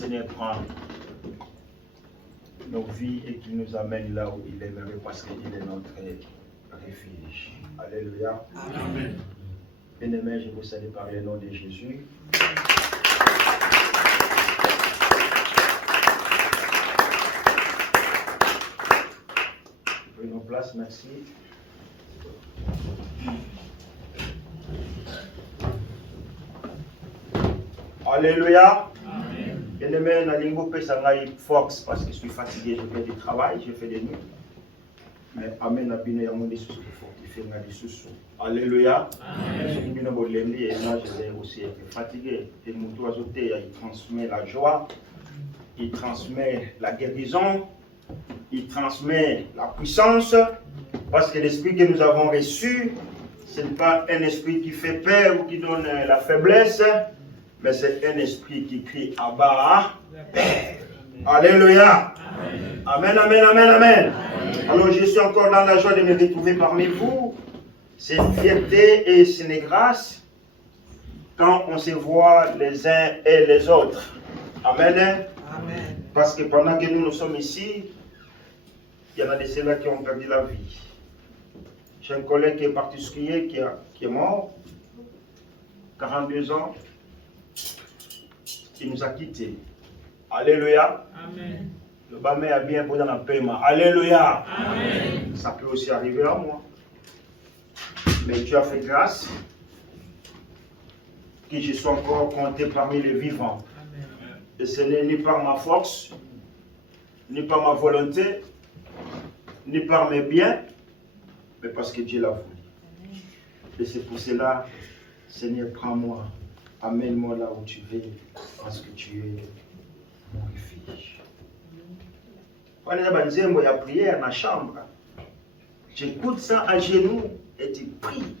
Seigneur prend nos vies et qu'il nous amène là où il aimerait parce qu'il est notre refuge. Alléluia. Amen. Bien-aimés, je vous salue par le nom de Jésus. Prenons place, merci. Alléluia. Bien-aimé, Nalingo Pesangai Fox parce que je suis fatigué, je fais du travail, je fais des nuits. Mais Amen, Abine, Yamon des sous fortifiés, des sous. Alléluia. Et là, je vais aussi être fatigué. Et mon oiseau, il transmet la joie, il transmet la guérison, il transmet la puissance. Parce que l'esprit que nous avons reçu, ce n'est pas un esprit qui fait peur ou qui donne la faiblesse, mais c'est un esprit qui crie Abba, Père. Alléluia. Amen, amen, amen, amen. Alors je suis encore dans la joie de me retrouver parmi vous. C'est une fierté et c'est une grâce quand on se voit les uns et les autres. Amen. Amen. Parce que pendant que nous sommes ici, il y en a de ceux-là qui ont perdu la vie. J'ai un collègue qui est particulier qui est mort, 42 ans. Il nous a quittés. Alléluia. Amen. Le bamé a bien posé dans le paiement. Alléluia. Amen. Ça peut aussi arriver à moi. Mais Dieu a fait grâce que je sois encore compté parmi les vivants. Amen. Et ce n'est ni par ma force, ni par ma volonté, ni par mes biens, mais parce que Dieu l'a voulu. Et c'est pour cela, Seigneur, prends-moi, amène-moi là où tu veux, parce que tu es mon refuge. Quand il y a prière dans la chambre, j'écoute ça à genoux et tu pries.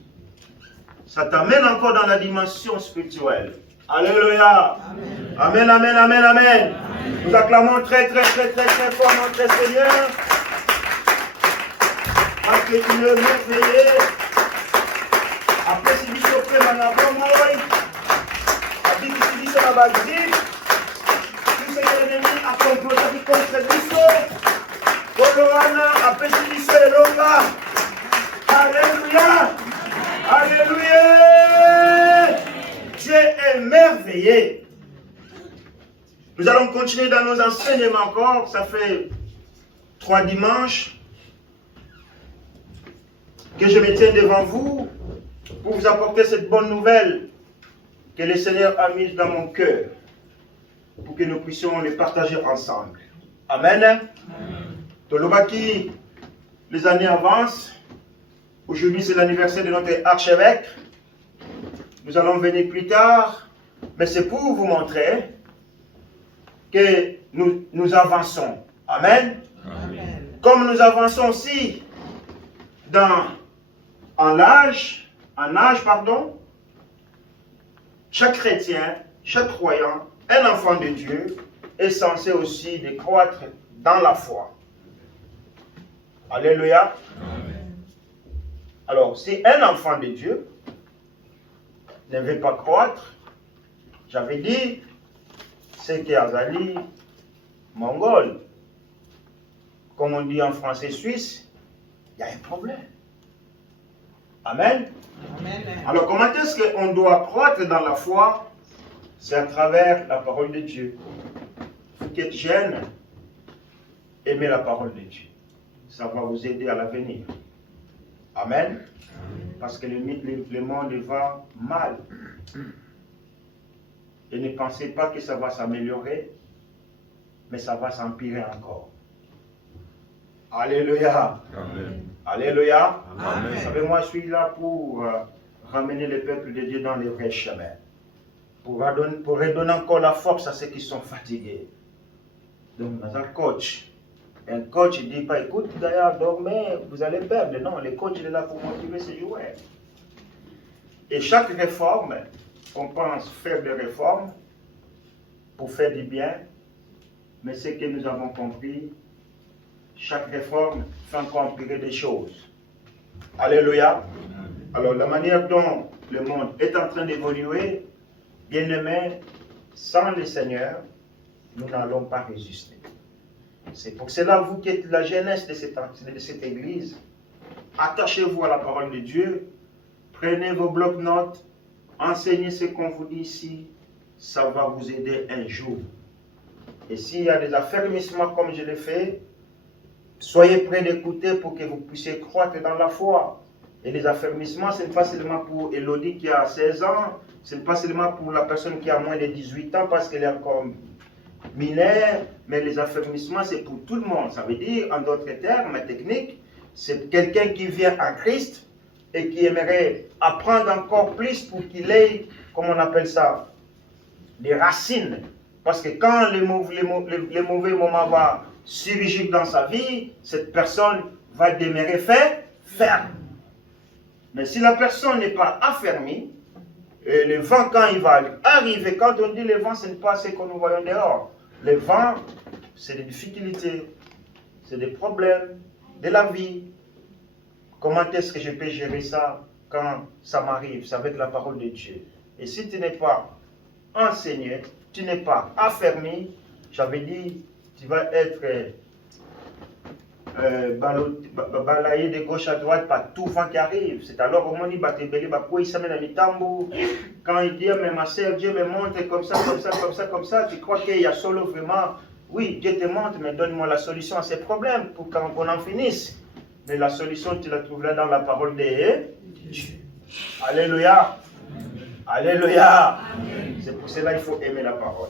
Ça t'amène encore dans la dimension spirituelle. Alléluia. Amen, amen, amen, amen. Nous acclamons très, très, très, très, très fort notre Seigneur. Parce qu'il est merveilleux. Après, si vous êtes prêts, tout ce que l'ennemi a comploté contre nous. Alléluia. Alléluia. Dieu est merveilleux. Nous allons continuer dans nos enseignements encore. Ça fait 3 dimanches que je me tiens devant vous pour vous apporter cette bonne nouvelle que le Seigneur a mise dans mon cœur pour que nous puissions les partager ensemble. Amen. Tolobaki, les années avancent. Aujourd'hui, c'est l'anniversaire de notre archevêque. Nous allons venir plus tard, mais c'est pour vous montrer que nous avançons. Amen. Amen. Comme nous avançons aussi en âge, chaque chrétien, chaque croyant, un enfant de Dieu est censé aussi de croître dans la foi. Alléluia. Amen. Alors, si un enfant de Dieu ne veut pas croître, j'avais dit, c'est qu'Azali, mongol, comme on dit en français suisse, il y a un problème. Amen. Amen. Alors, comment est-ce qu'on doit croître dans la foi? C'est à travers la parole de Dieu. Vous qui êtes jeunes, aimez la parole de Dieu. Ça va vous aider à l'avenir. Amen. Parce que le monde va mal. Et ne pensez pas que ça va s'améliorer, mais ça va s'empirer encore. Alléluia. Amen. Alléluia. Amen. Vous savez, moi je suis là pour ramener le peuple de Dieu dans les vrais chemins. Pour redonner encore la force à ceux qui sont fatigués. Donc, dans un coach. Un coach, il ne dit pas, écoute, d'ailleurs, dormez, vous allez perdre. Non, le coach, il est là pour motiver ses joueurs. Et chaque réforme, on pense faire des réformes pour faire du bien, mais ce que nous avons compris, chaque réforme fait encore empirer des choses. Alléluia. Alors, la manière dont le monde est en train d'évoluer, bien aimé, sans le Seigneur, nous n'allons pas résister. C'est pour cela, vous qui êtes la jeunesse de cette église, attachez-vous à la parole de Dieu, prenez vos blocs-notes, enseignez ce qu'on vous dit ici, ça va vous aider un jour. Et s'il y a des affermissements comme je l'ai fait, soyez prêts d'écouter pour que vous puissiez croître dans la foi. Et les affermissements, ce n'est pas seulement pour Elodie qui a 16 ans, ce n'est pas seulement pour la personne qui a moins de 18 ans parce qu'elle est encore mineure, mais les affermissements, c'est pour tout le monde. Ça veut dire, en d'autres termes techniques, c'est quelqu'un qui vient en Christ et qui aimerait apprendre encore plus pour qu'il ait, comment on appelle ça, des racines. Parce que quand les mauvais moments vont surgir dans sa vie, cette personne va demeurer ferme. Mais si la personne n'est pas affermie, et le vent, quand il va arriver, quand on dit le vent, ce n'est pas ce que nous voyons dehors. Le vent, c'est des difficultés, c'est des problèmes de la vie. Comment est-ce que je peux gérer ça quand ça m'arrive? C'est avec la parole de Dieu. Et si tu n'es pas enseigné, tu n'es pas affermi, j'avais dit, tu vas être balayé de gauche à droite par tout vent qui arrive. C'est alors au moment où quand il dit, mais ma soeur, Dieu me montre comme ça, tu crois qu'il y a solo vraiment, oui, Dieu te montre, mais donne-moi la solution à ces problèmes pour qu'on en finisse. Mais la solution, tu la trouveras dans la parole de Dieu. Alléluia. Alléluia. C'est pour cela qu'il faut aimer la parole.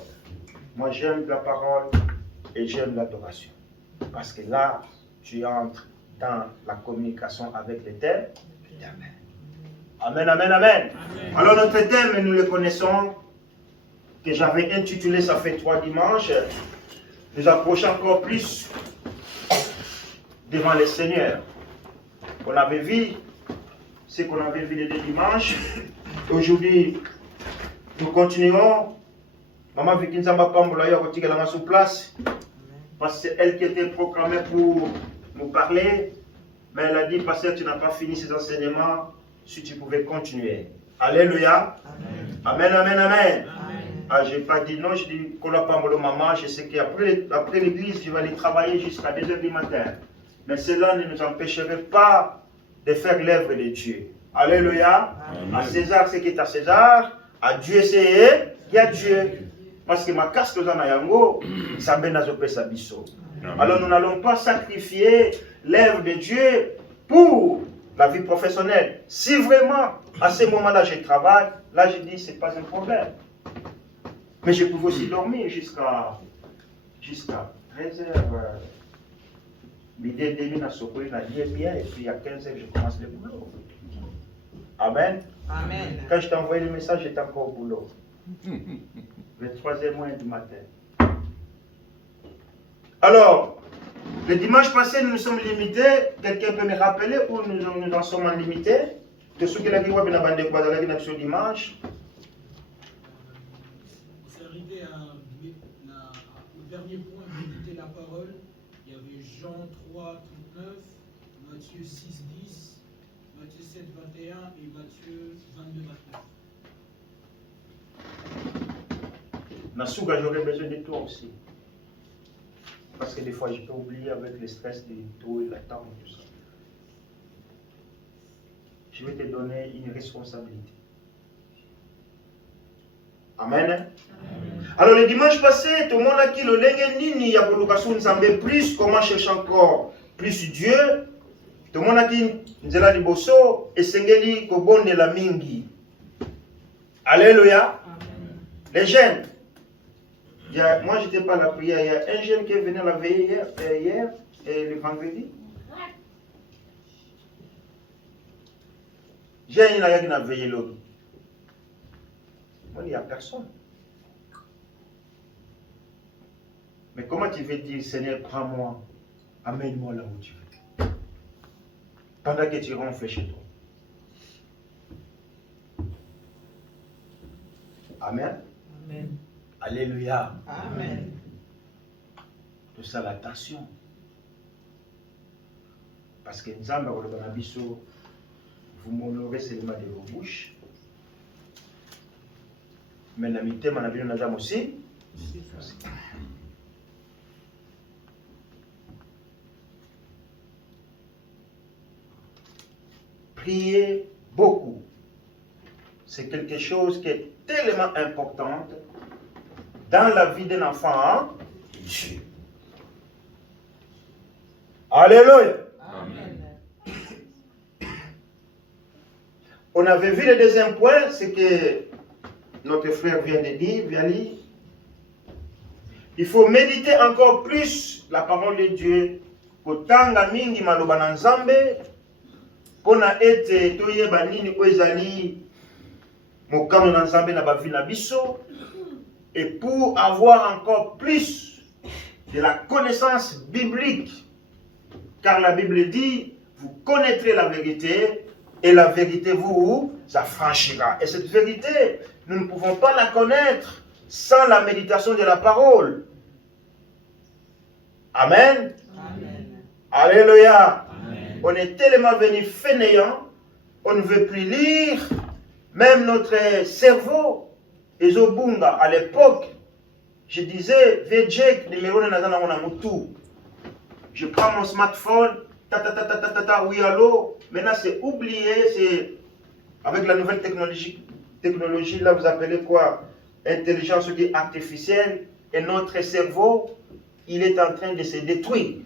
Moi, j'aime la parole et j'aime l'adoration. Parce que là, tu entres dans la communication avec l'Éternel. Amen, amen, amen. Alors, notre thème, nous le connaissons, que j'avais intitulé, ça fait 3 dimanches, nous approchons encore plus devant le Seigneur. On avait vu ce qu'on avait vu les 2 dimanches. Aujourd'hui, nous continuons. Maman Vikinzamba Pambola est sur place. Parce que c'est elle qui était proclamée pour nous parler. Mais elle a dit, pasteur, tu n'as pas fini ces enseignements. Si tu pouvais continuer. Alléluia. Amen, amen, amen. Ah, je n'ai pas dit non, je dis, Kola Pambola maman, je sais qu'après l'église, je vais aller travailler jusqu'à 2h du matin. Mais cela ne nous empêcherait pas de faire l'œuvre de Dieu. Alléluia. Amen. À César, ce qui est à César. À Dieu, c'est qui a Dieu. Parce que ma casse dans la yango, ça mène à sa biso. Alors nous n'allons pas sacrifier l'œuvre de Dieu pour la vie professionnelle. Si vraiment, à ce moment-là, je travaille, là je dis, ce n'est pas un problème. Mais je pouvais aussi dormir jusqu'à 13h. Midi et demi, bien, et puis à 15h, je commence le boulot. Amen. Amen. Quand je t'ai envoyé le message, j'étais encore au boulot. Le 3h du matin. Alors, le dimanche passé, nous nous sommes limités. Quelqu'un peut me rappeler où nous en sommes limités? De ceux qui l'ont dit, ouais, dans dimanche. C'est arrivé au dernier point, méditer la parole. Il y avait Jean 3, 39, Matthieu 6, 10, Matthieu 7, 21 et Matthieu 22, 29. Nasuga, j'aurais besoin de toi aussi. Parce que des fois, je peux oublier avec le stress de tout et l'attente, tout ça. Je vais te donner une responsabilité. Amen. Amen. Alors, le dimanche passé, tout le monde a dit, le nini, il y a plus, comment chercher encore plus Dieu. Tout le monde a dit, Nzela di Bosso, et Sengeli, Kobon de la Mingi. Alléluia. Les jeunes. Moi, je n'étais pas à la prière. Il y a un jeune qui est venu à la veille hier et le vendredi. J'ai un jeune qui a veillé l'autre. Moi, il n'y a personne. Mais comment tu veux dire, Seigneur, prends-moi, amène-moi là où tu veux. Pendant que tu rentres chez toi. Amen. Amen. Alléluia. Amen. Tout ça, l'attention. Parce que nous avons vous m'honorez seulement de vos bouches. Mais la mité, nous avons aussi Prier beaucoup. C'est quelque chose qui est tellement important dans la vie d'un enfant. Dieu. Alléluia. Amen. On avait vu le deuxième point, c'est que notre frère vient de dire, Viali. Il faut méditer encore plus la parole de Dieu. Kotanga mingi maloba na Nzambe. Pona ete toyeba nini ezali mokano na Nzambe na bavi na biso. Et pour avoir encore plus de la connaissance biblique. Car la Bible dit, vous connaîtrez la vérité et la vérité vous affranchira. Et cette vérité, nous ne pouvons pas la connaître sans la méditation de la parole. Amen. Amen. Alléluia. Amen. On est tellement venu fainéant, on ne veut plus lire, même notre cerveau. Et Zobunga, à l'époque, je disais, Vejek, numéro de je prends mon smartphone, oui, allô. Maintenant, c'est oublié, c'est avec la nouvelle technologie, là, vous appelez quoi? Intelligence artificielle. Et notre cerveau, il est en train de se détruire.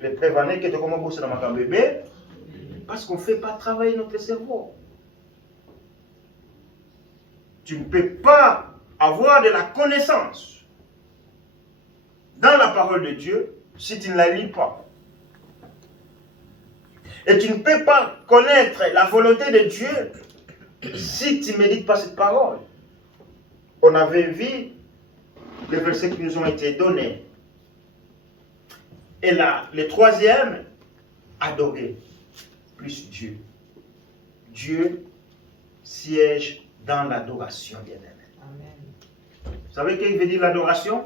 Les prévenez que tu commences à bosser dans ma bébé, parce qu'on ne fait pas travailler notre cerveau. Tu ne peux pas avoir de la connaissance dans la parole de Dieu si tu ne la lis pas. Et tu ne peux pas connaître la volonté de Dieu si tu ne médites pas cette parole. On avait vu les versets qui nous ont été donnés. Et là, le troisième, adorer plus Dieu. Dieu siège dans l'adoration, bien-aimé. Vous savez ce qu'il veut dire l'adoration?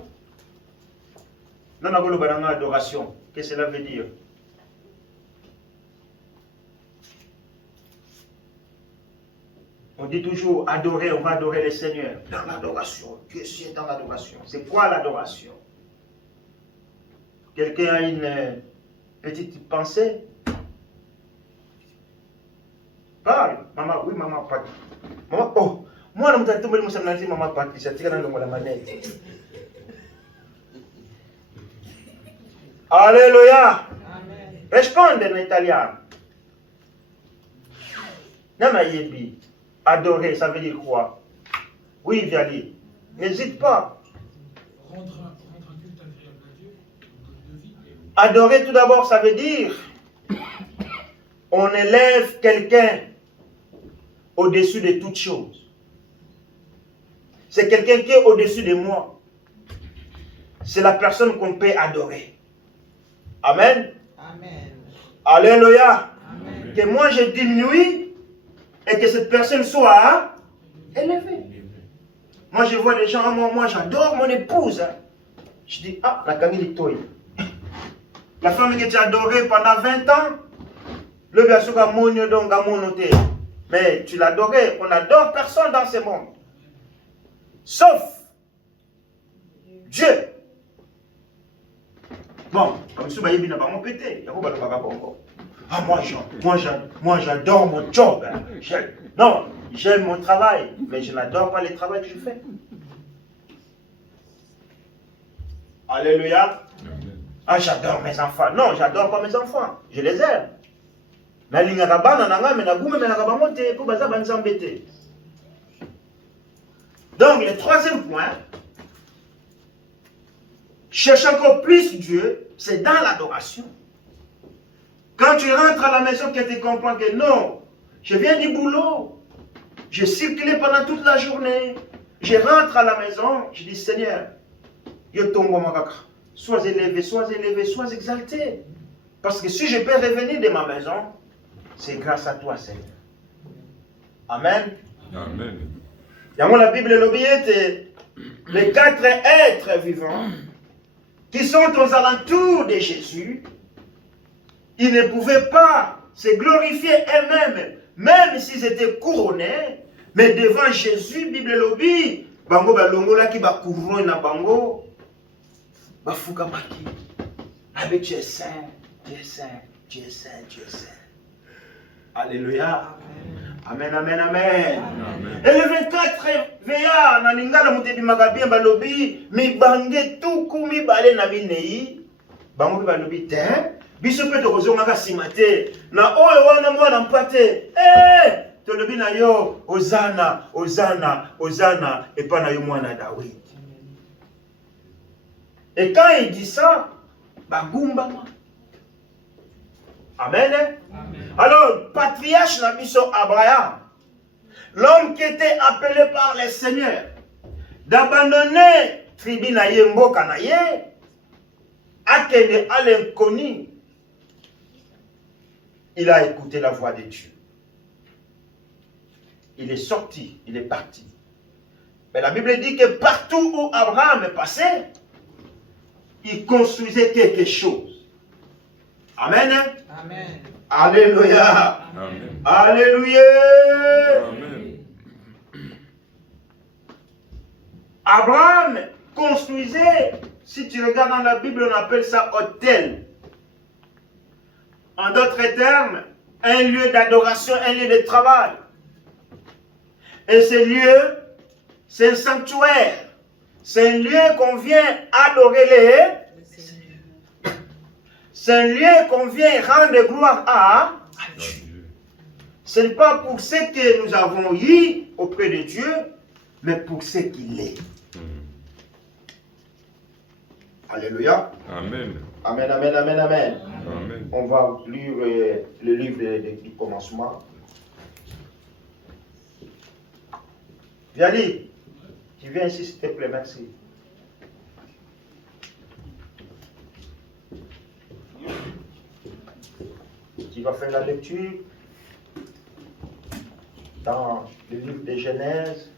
Non, non, l'adoration. Qu'est-ce que cela veut dire? On dit toujours adorer, on va adorer le Seigneur. Dans l'adoration. Dieu siège dans l'adoration. C'est quoi l'adoration? Quelqu'un a une petite pensée? Parle. Maman, oui, maman, pas. Maman, oh, moi, je me suis dit, maman, Patricia, tu es dans la manette. Alléluia. Amen. Répondez en italien. Nana Yebi. Adorer, ça veut dire quoi? Oui, Viali. N'hésite pas. Rendre un culte agréable à Dieu, de vie. Adorer, tout d'abord, ça veut dire on élève quelqu'un au-dessus de toute chose. C'est quelqu'un qui est au-dessus de moi. C'est la personne qu'on peut adorer. Amen. Amen. Alléluia. Amen. Que moi je diminue et que cette personne soit élevée. Moi je vois des gens, moi j'adore mon épouse. Hein. Je dis, ah, la Camille Toy. La femme que tu as adorée pendant 20 ans, le biasuga monyo donga monoté. Mais tu l'adorais, on n'adore personne dans ce monde. Sauf Dieu. Bon, comme ça, il n'y a pas mon pété. Ah, moi j'adore mon job. Hein. Non, j'aime mon travail, mais je n'adore pas le travail que je fais. Alléluia. Ah, j'adore mes enfants. Non, j'adore pas mes enfants. Je les aime. Mais donc, le troisième point, cherche encore plus Dieu, c'est dans l'adoration. Quand tu rentres à la maison, que tu comprends que non, je viens du boulot, j'ai circulé pendant toute la journée, je rentre à la maison, je dis Seigneur, sois élevé, sois exalté. Parce que si je peux revenir de ma maison, c'est grâce à toi, Seigneur. Amen. Amen. Dans la Bible, les 4 êtres vivants qui sont aux alentours de Jésus, ils ne pouvaient pas se glorifier eux-mêmes, même s'ils étaient couronnés, mais devant Jésus, Bible lobby, bango balongolaki ba couronne na bango bafukamaki. Abe, tu es saint, tu es saint, tu es saint, tu es saint. Alléluia. Amen, amen, amen. Amen. Et le 24 veya na lingala mutebi magabien balobi mi bange tuku mi bale na minei bango balobi te biso pe tokozonga ka simate na oyo wana mwana mpate tolobi na yo Hosanna, Hosanna, Hosanna et pas na yo mwana David. Et quand il dit ça, bagumbama. Amen. Amen. Alors, patriarche Nabiso Abraham, l'homme qui était appelé par le Seigneur d'abandonner tribu na ye mboka na ye, akende à l'inconnu, il a écouté la voix de Dieu. Il est sorti, il est parti. Mais la Bible dit que partout où Abraham est passé, il construisait quelque chose. Amen. Amen. Alléluia. Amen. Alléluia. Amen. Abraham construisait, si tu regardes dans la Bible, on appelle ça autel. En d'autres termes, un lieu d'adoration, un lieu de travail. Et ce lieu, c'est un sanctuaire. C'est un lieu qu'on vient adorer les. C'est un lieu qu'on vient rendre gloire à Dieu. Ce n'est pas pour ce que nous avons eu auprès de Dieu, mais pour ce qu'il est. Alléluia. Amen. Amen, amen, amen, amen. Amen. On va lire le livre du commencement. Viali, tu viens ici s'il te plaît, merci. Tu vas faire la lecture dans le livre de Genèse,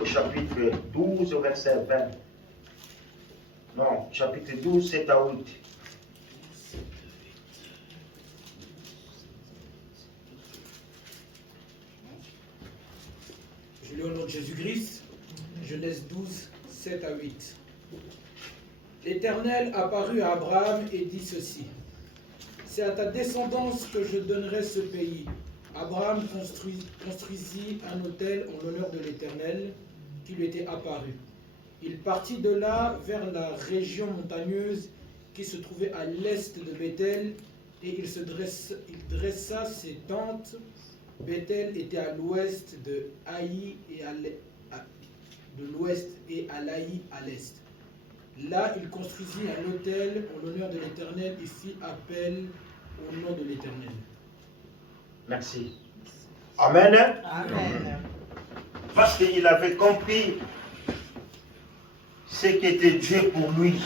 au chapitre 12, au verset 20. Non, chapitre 12, 7 à 8. Je lis au nom de Jésus-Christ, Genèse 12, 7 à 8. L'Éternel apparut à Abraham et dit ceci. C'est à ta descendance que je donnerai ce pays. Abraham construisit un autel en l'honneur de l'Éternel qui lui était apparu. Il partit de là vers la région montagneuse qui se trouvait à l'est de Bethel et il dressa ses tentes. Bethel était à l'ouest de Haï et à Laï à l'est. Là, il construisit un autel en l'honneur de l'Éternel et fit appel au nom de l'Éternel. Merci. Amen. Amen. Parce qu'il avait compris ce qu'était Dieu pour lui.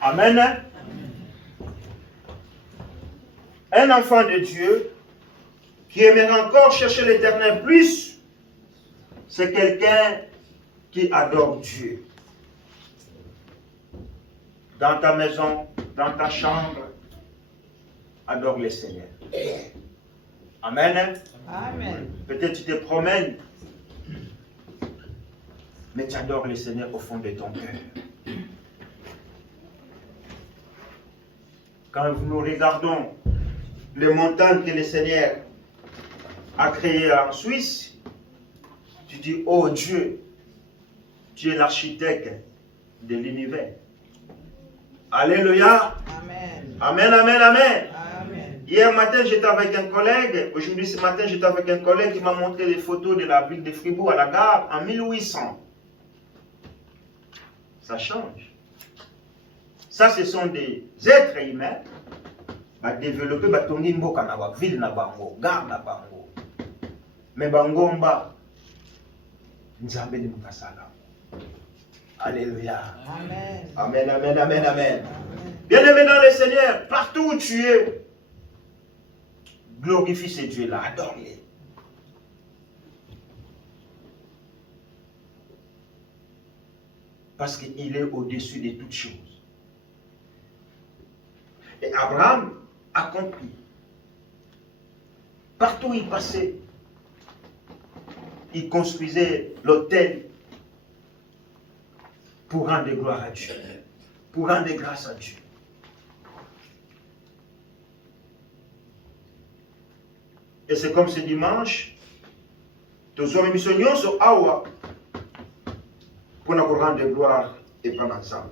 Amen. Un enfant de Dieu qui aimerait encore chercher l'Éternel plus, c'est quelqu'un qui adore Dieu. Dans ta maison, dans ta chambre, adore le Seigneur. Amen. Amen. Peut-être tu te promènes, mais tu adores le Seigneur au fond de ton cœur. Quand nous regardons les montagnes que le Seigneur a créées en Suisse, tu dis, oh Dieu, tu es l'architecte de l'univers. Alléluia. Amen. Amen, amen, amen. Amen. Hier matin, j'étais avec un collègue. Aujourd'hui, ce matin, j'étais avec un collègue qui m'a montré des photos de la ville de Fribourg à la gare en 1800. Ça change. Ça, ce sont des êtres humains développés, batongi mboka na ba ville na bango, gare na bango. Mais bangomba, nzambe ni mukasala. Alléluia. Amen. Amen, amen, amen, amen. Amen. Bien-aimé dans le Seigneur, partout où tu es, glorifie ce Dieu-là, adore-les. Parce qu'il est au-dessus de toutes choses. Et Abraham a compris. Partout où il passait, il construisait l'autel pour rendre gloire à Dieu, pour rendre grâce à Dieu. Et c'est comme ce dimanche, nous aurons mis sur Awa pour nous rendre gloire et prendre ensemble.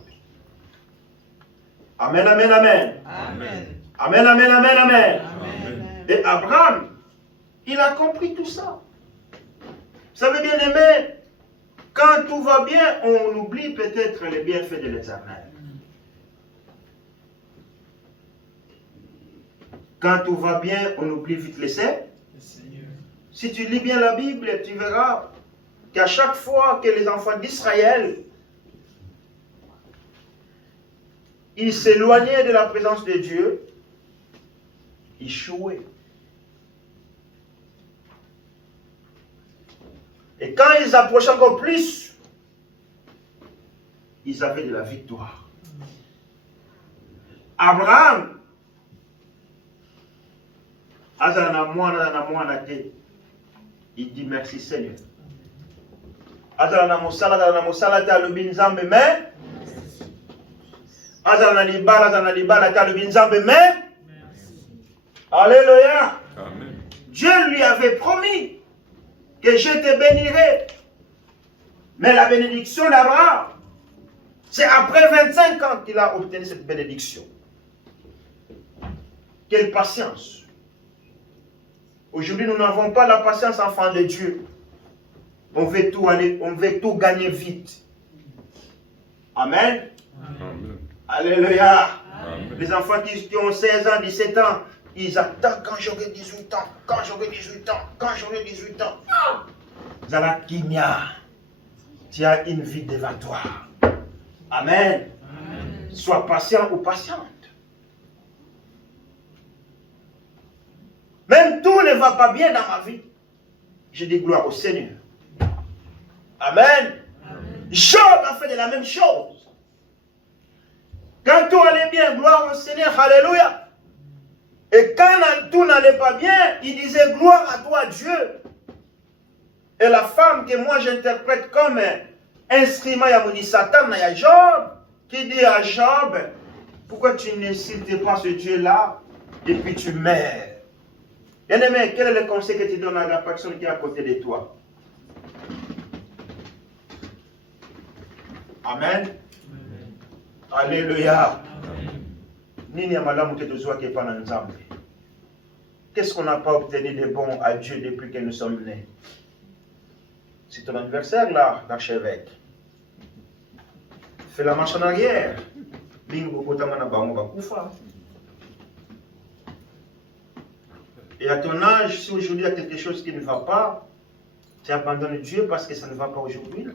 Amen, amen, amen. Amen. Amen, amen, amen, amen. Amen. Et Abraham, il a compris tout ça. Vous savez bien aimé, quand tout va bien, on oublie peut-être les bienfaits de l'Éternel. Quand tout va bien, on oublie vite les saints. Si tu lis bien la Bible, tu verras qu'à chaque fois que les enfants d'Israël, ils s'éloignaient de la présence de Dieu, ils échouaient. Et quand ils approchaient encore plus, ils avaient de la victoire. Abraham, il dit merci Seigneur. Alléluia. Amen. Dieu lui avait promis que je te bénirai. Mais la bénédiction d'Abraham, c'est après 25 ans qu'il a obtenu cette bénédiction. Quelle patience. Aujourd'hui, nous n'avons pas la patience, enfant de Dieu. On veut tout aller, on veut tout gagner vite. Amen. Amen. Alléluia. Amen. Les enfants qui ont 16 ans, 17 ans, ils attendent quand j'aurai 18 ans, quand j'aurai 18 ans, quand j'aurai 18 ans. Zalakimia, tu as une vie devant toi. Amen. Amen. Sois patient ou patiente. Même tout ne va pas bien dans ma vie. Je dis gloire au Seigneur. Amen. Amen. Job a fait de la même chose. Quand tout allait bien, gloire au Seigneur, alléluia. Et quand tout n'allait pas bien, il disait gloire à toi Dieu. Et la femme que moi j'interprète comme instrument Yamouni Satan, il y a Job, qui dit à Job, pourquoi tu ne cites pas ce Dieu-là et puis tu meurs? Bien-aimé, quel est le conseil que tu donnes à la personne qui est à côté de toi? Amen. Alléluia. Nini amalamu tetuzwa kepana nzambe. Qu'est-ce qu'on n'a pas obtenu de bon à Dieu depuis que nous sommes nés? C'est ton anniversaire là, l'archevêque. Fais la marche en arrière. Bingo kotamana bango bakufa. Et à ton âge, si aujourd'hui il y a quelque chose qui ne va pas, tu abandonnes Dieu parce que ça ne va pas aujourd'hui.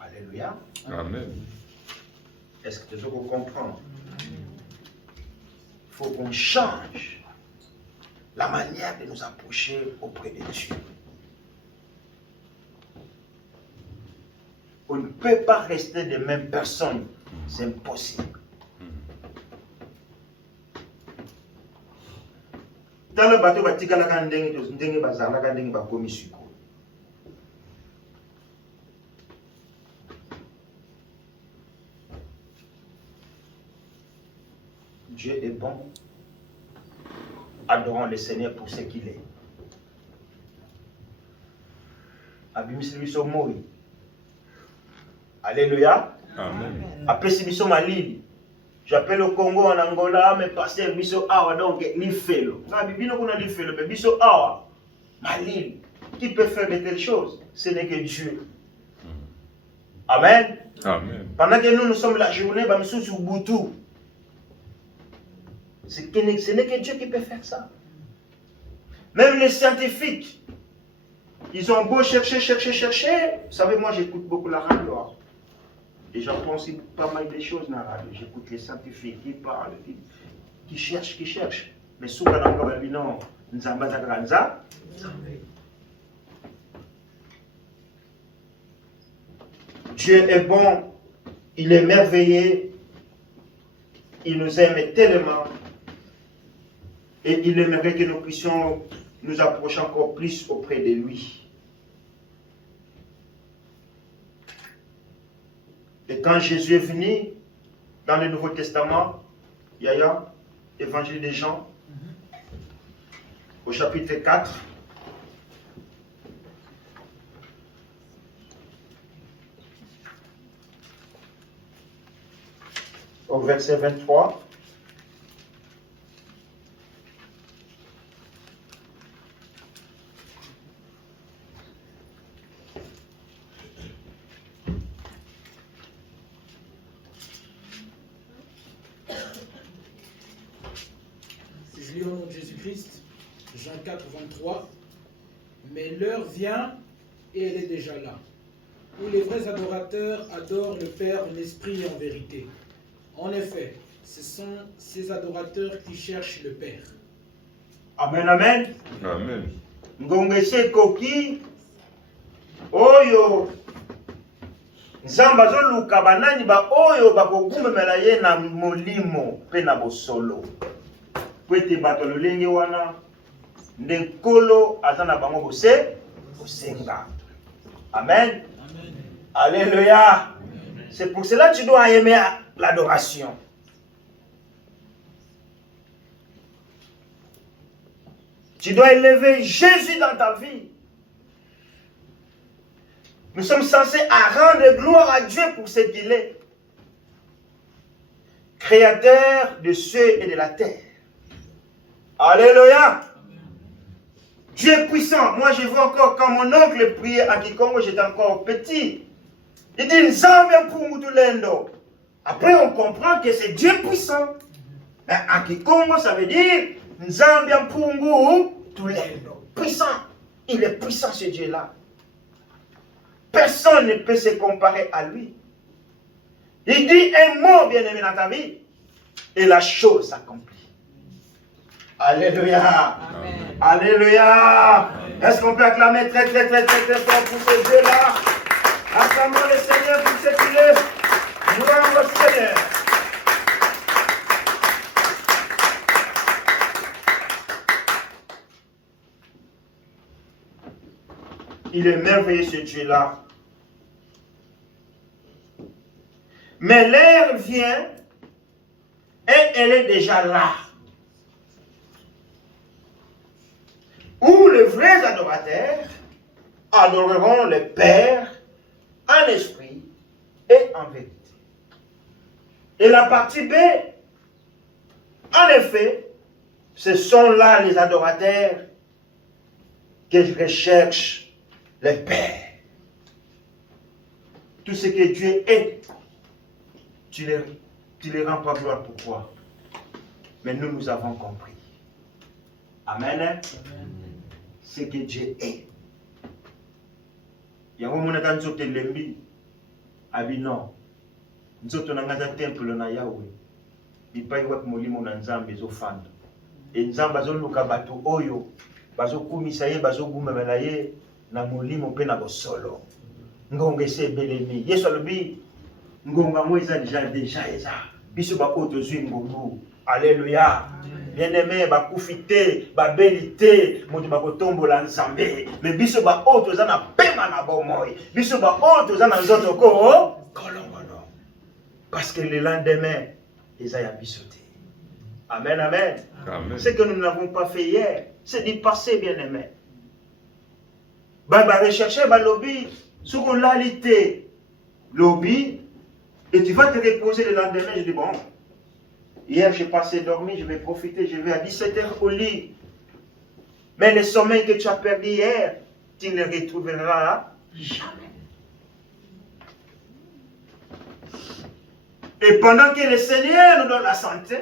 Alléluia. Amen. Est-ce que tu veux comprendre? Il faut qu'on change la manière de nous approcher auprès de Dieu. On ne peut pas rester des mêmes personnes. C'est impossible. Dans le bateau, Dieu est bon. Adorons le Seigneur pour ce qu'il est. Alléluia. Amen. Après c'est Misso Malili. J'appelle au Congo, en Angola, mais pasteur Misso Awa, donc l'Ifelo. Bibino qu'on a l'Ifelo, mais Misso Awa, Malili. Qui peut faire de telles choses? Ce n'est que Dieu. Amen. Amen. Pendant que nous sommes la journée, nous sommes sur Boutou. Ce n'est que Dieu qui peut faire ça. Même les scientifiques, ils ont beau chercher. Vous savez, moi j'écoute beaucoup la radio. Et j'apprends aussi pas mal de choses dans la radio. J'écoute les scientifiques qui parlent, qui cherchent. Mais souvent, non, Dieu est bon, il est merveilleux, il nous aime tellement. Et il aimerait que nous puissions nous approcher encore plus auprès de lui. Et quand Jésus est venu, dans le Nouveau Testament, Yaya, Évangile de Jean, au chapitre 4, au verset 23, Je lis au nom de Jésus-Christ, Jean 4, 23. Mais l'heure vient, et elle est déjà là, où les vrais adorateurs adorent le Père en esprit et en vérité. En effet, ce sont ces adorateurs qui cherchent le Père. Amen, amen. Amen. Ngongese koki oyo nzamba zoluka banani ba oyo bakogumemela ye na molimo pe na bosolo po ete bato lolenge wana nde nkolo aza na bango bosenga. Amen. Amen. Alléluia. C'est pour cela que tu dois aimer l'adoration. Tu dois élever Jésus dans ta vie. Nous sommes censés rendre gloire à Dieu pour ce qu'il est. Créateur de cieux et de la terre. Alléluia. Dieu est puissant. Moi, je vois encore quand mon oncle priait à Kikongo, j'étais encore petit. Il dit Nzambe Mpungutulendo. Après, on comprend que c'est Dieu puissant. Mais à Kikongo, ça veut dire Nzambe Mpungutulendo. Puissant. Il est puissant, ce Dieu-là. Personne ne peut se comparer à lui. Il dit un mot bien-aimé dans ta vie et la chose s'accomplit. Alléluia. Amen. Alléluia. Est-ce qu'on peut acclamer très fort pour ce Dieu-là? Acclamons le Seigneur pour ce qu'il est. Gloire au Seigneur. Il est merveilleux ce Dieu-là. Mais l'heure vient et elle est déjà là. Où les vrais adorateurs adoreront le Père en esprit et en vérité. Et la partie B, en effet, ce sont là les adorateurs que je recherche le Père. Tout ce que Dieu est, tu les rends pas gloire. Pourquoi? Mais nous avons compris. Amen. Amen. Ce que Dieu est. Il y a un moment où nzoto lembi abino nzoto na ngaza temple na Yahweh bipai wa molimo na Nzambe ezofanda e Nzambe azoluka bato oyo bazokumisa ye bazogumemela ye na molimo pe na bosolo ngonga ese ebelemi Yesu alobi ngonga mo eza déjà eza biso bako tozwi ngongu. Alléluia. Bien-aimé, bakufi te, babeli te, moto bakotombola Nzambe. Mais biso ba oto za na pema na bomoy. Biso ba oto za na nzoto ko kolongono. Parce que le lendemain, eza ya biso te. Amen, amen. Amen. Ce que nous n'avons pas fait hier, c'est du passé, bien-aimé. Ba rechercher ba lobby, sur qu'on lalité lobby, et tu vas te reposer le lendemain. Je dis bon. Hier, j'ai passé dormir, je vais profiter, je vais à 17h au lit. Mais le sommeil que tu as perdu hier, tu ne le retrouveras jamais. Et pendant que le Seigneur nous donne la santé,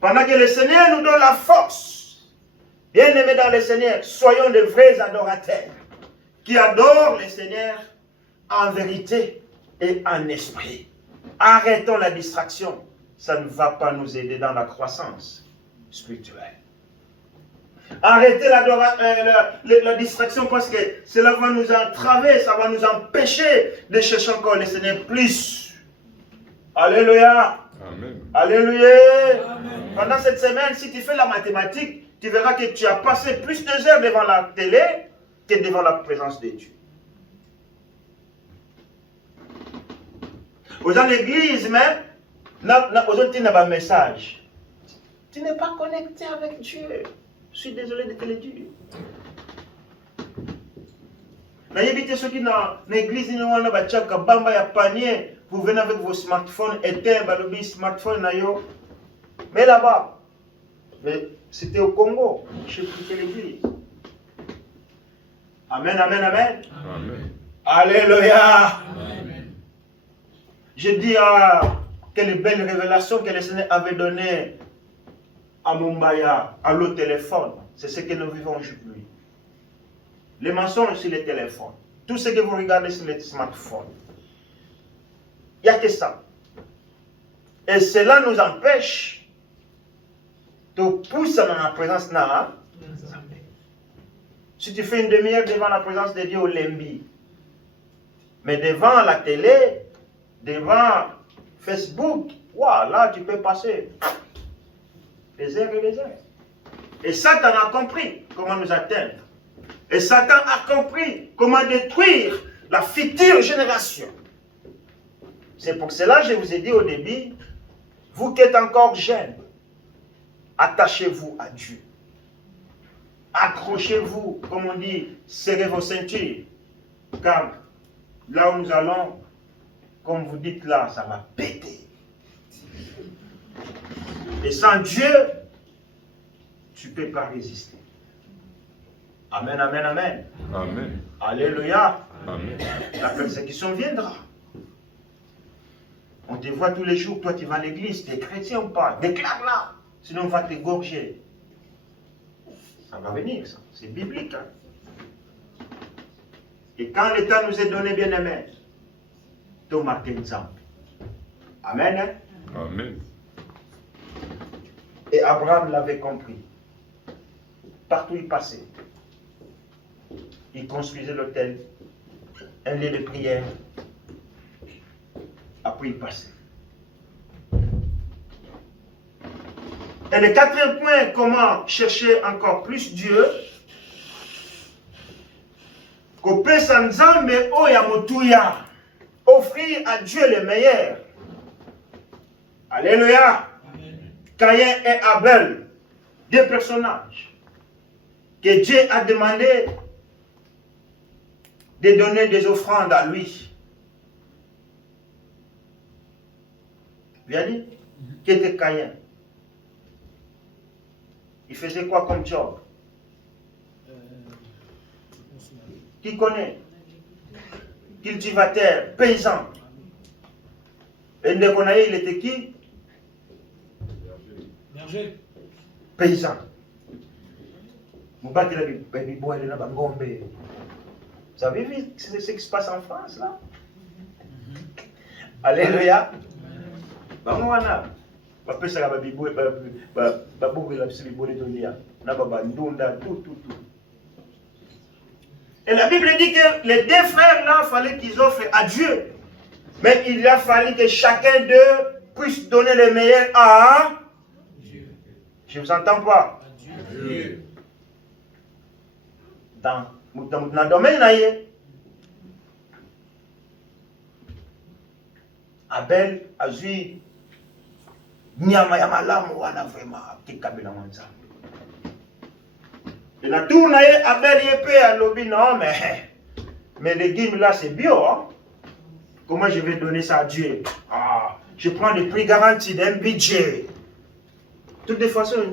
pendant que le Seigneur nous donne la force, bien-aimés dans le Seigneur, soyons de vrais adorateurs qui adorent le Seigneur en vérité et en esprit. Arrêtons la distraction. Ça ne va pas nous aider dans la croissance spirituelle. Arrêtez la distraction parce que cela va nous entraver, ça va nous empêcher de chercher encore le Seigneur plus. Alléluia. Amen. Alléluia. Amen. Pendant cette semaine, si tu fais la mathématique, tu verras que tu as passé plus d'heures devant la télé que devant la présence de Dieu. Aux gens de l'église même, aujourd'hui, tu n'as pas de message. Tu n'es pas connecté avec Dieu. Je suis désolé de te le dire. N'ayez ceux qui dans l'église, vous venez avec vos smartphones éteints, le smartphone, mais là-bas, c'était au Congo, je quitté l'église. Amen, amen, amen. Amen. Alléluia. Amen. Je dis quelle belle révélation que le Seigneur avait donnée à Mumbaya, à l'autre téléphone. C'est ce que nous vivons aujourd'hui. Les mensonges sur les téléphones. Tout ce que vous regardez sur les smartphones. Il n'y a que ça. Et cela nous empêche de pousser dans la présence là. Si tu fais une demi-heure devant la présence de Dieu au Lembi, mais devant la télé, devant Facebook, wow, là tu peux passer des heures et des heures. Et Satan a compris comment nous atteindre. Et Satan a compris comment détruire la future génération. C'est pour cela que je vous ai dit au début, vous qui êtes encore jeunes, attachez-vous à Dieu. Accrochez-vous, comme on dit, serrez vos ceintures. Car là où nous allons, comme vous dites là, ça va péter. Et sans Dieu, tu ne peux pas résister. Amen, amen, amen. Amen. Alléluia. Amen. La persécution viendra. On te voit tous les jours, toi tu vas à l'église, tu es chrétien ou pas? Déclare là, sinon on va t'égorger. Ça va venir, ça. C'est biblique. Hein? Et quand l'État nous est donné, bien aimé, tu marques exemple. Amen. Hein? Amen. Et Abraham l'avait compris. Partout il passait. Il construisait l'autel, un lieu de prière. Après il passait. Et le quatrième point, comment chercher encore plus Dieu? Kopesa nzambe oya motuya. Offrir à Dieu le meilleur. Alléluia. Caïn et Abel, deux personnages que Dieu a demandé de donner des offrandes à lui. Bien dit? Qui était Caïn? Il faisait quoi comme job? Qui connaît? Cultivateur, paysan. Et Ndekonaï, il était qui? Berger. Paysan. Vous battez la Bible, elle est là-bas, Ngombe. Vous avez vu ce qui se passe en France, là? Alléluia. Bangwana. Bapesa la Bible, baboué la Bible de Donia. Nababa, Ndunda, tout. Et la Bible dit que les deux frères là, il fallait qu'ils offrent à Dieu. Mais il a fallu que chacun d'eux puisse donner le meilleur à Dieu. Je ne vous entends pas. Dieu. Dans le domaine, Abel a vu nyama ya malamu wana vraiment kikabila mwanzangu. Et la tourne Abel yépé à lobby non mais les légumes là c'est bio hein? Comment je vais donner ça à Dieu? Je prends des prix garantis d'un budget. De toute façon les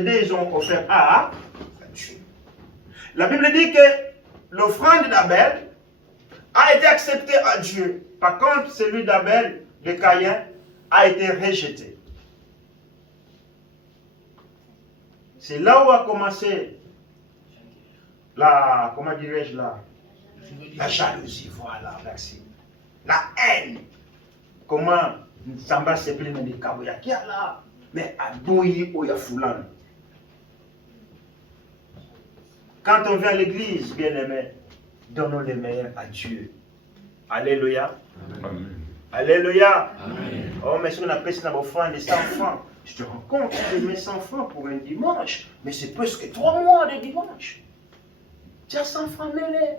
deux ils ont offert à Dieu. La Bible dit que l'offrande d'Abel a été acceptée à Dieu. Par contre, celui d'Abel, de Caïn, a été rejeté. C'est là où a commencé la, comment dirais-je là, la jalousie, voilà, merci. La haine. Comment Samba se plaît dans des kaboyaki là, mais à Douyi ou Yafoulan. Quand on vient à l'église, bien aimé, donnons le meilleur à Dieu. Alléluia. Amen. Alléluia. Amen. Oh, mais ce qu'on appelle ça offrande de 100 francs. Je te rends compte, tu mets 100 francs pour un dimanche, mais c'est presque 3 mois de dimanche. Tu as 100 francs mêlés.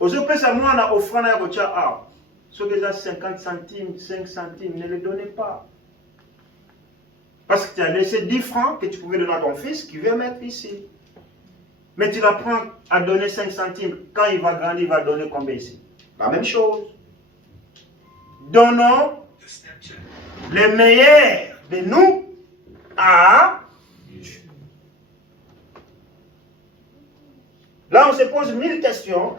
Aujourd'hui, ça moi, on a offrande à votre art. Ceux qui ont 50 centimes, 5 centimes, ne les donnez pas. Parce que tu as laissé 10 francs que tu pouvais donner à ton fils qui vient mettre ici. Mais tu l'apprends à donner 5 centimes. Quand il va grandir, il va donner combien ici? La même chose. Donnons les meilleurs de nous à Dieu. Là, on se pose 1000 questions.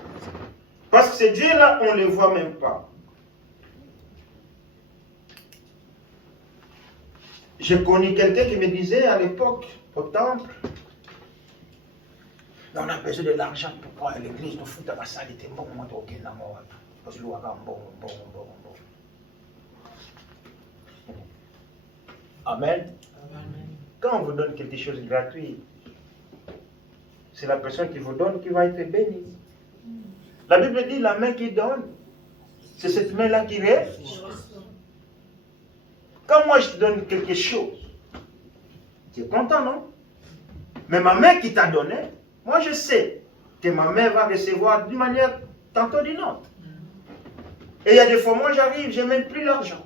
Parce que ces dieux-là, on ne les voit même pas. J'ai connu quelqu'un qui me disait à l'époque, au temple, on a besoin de l'argent pour aller à l'église, nous foutons à la salle, il était bon, moi, ok, non, moi, parce que bon. Amen. Quand on vous donne quelque chose de gratuit, c'est la personne qui vous donne qui va être bénie. La Bible dit la main qui donne, c'est cette main-là qui reste. Quand moi je te donne quelque chose, tu es content, non? Mais ma main qui t'a donné, moi je sais que ma main va recevoir d'une manière tantôt d'une autre. Et il y a des fois, moi j'arrive, je n'ai même plus l'argent.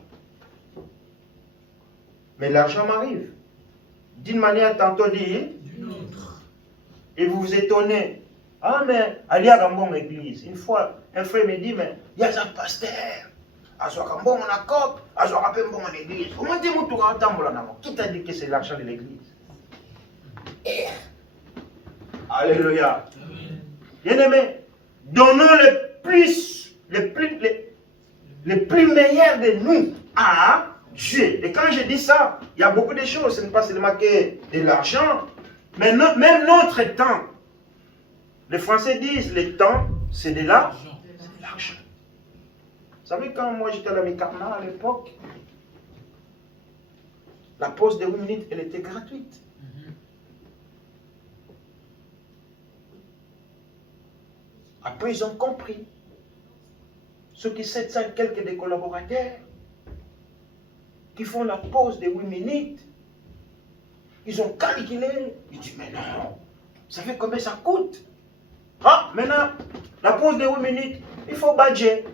Mais l'argent m'arrive. D'une manière tantôt d'une autre. Et vous vous étonnez. Ah, mais allez à mon église. Une fois, un frère me dit, mais il y a un pasteur. Azoakambon mon accord, Azoakapem mon église. Comment dis-moi tout le qui t'a dit que c'est l'argent de l'église? Alléluia. Bien-aimé, donnons le plus meilleur de nous à Dieu. Et quand je dis ça, il y a beaucoup de choses. Ce n'est pas seulement que de l'argent, mais même notre temps. Les Français disent, le temps, c'est de l'argent. Vous savez, quand moi j'étais à la Mikarma à l'époque, la pause de 8 minutes, elle était gratuite. Après, ils ont compris. Ceux qui 700 quelques des collaborateurs, qui font la pause de 8 minutes, ils ont calculé. Ils disent, mais non, ça fait combien ça coûte? Ah, maintenant, la pause de 8 minutes, il faut badger.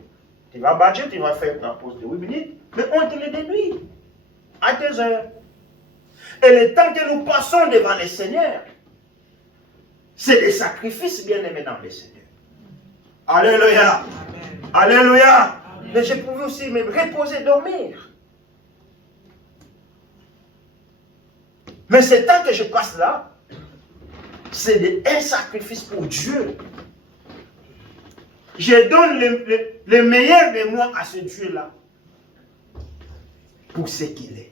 Tu vas badger, tu vas faire la pause de 8 minutes, mais on te le déduit à 2 heures. Et le temps que nous passons devant le Seigneur, c'est des sacrifices bien aimés dans le Seigneur. Alléluia. Amen. Alléluia. Amen. Mais je pouvais aussi me reposer, dormir. Mais ce temps que je passe là, c'est un sacrifice pour Dieu. Je donne le meilleur de moi à ce Dieu-là. Pour ce qu'il est.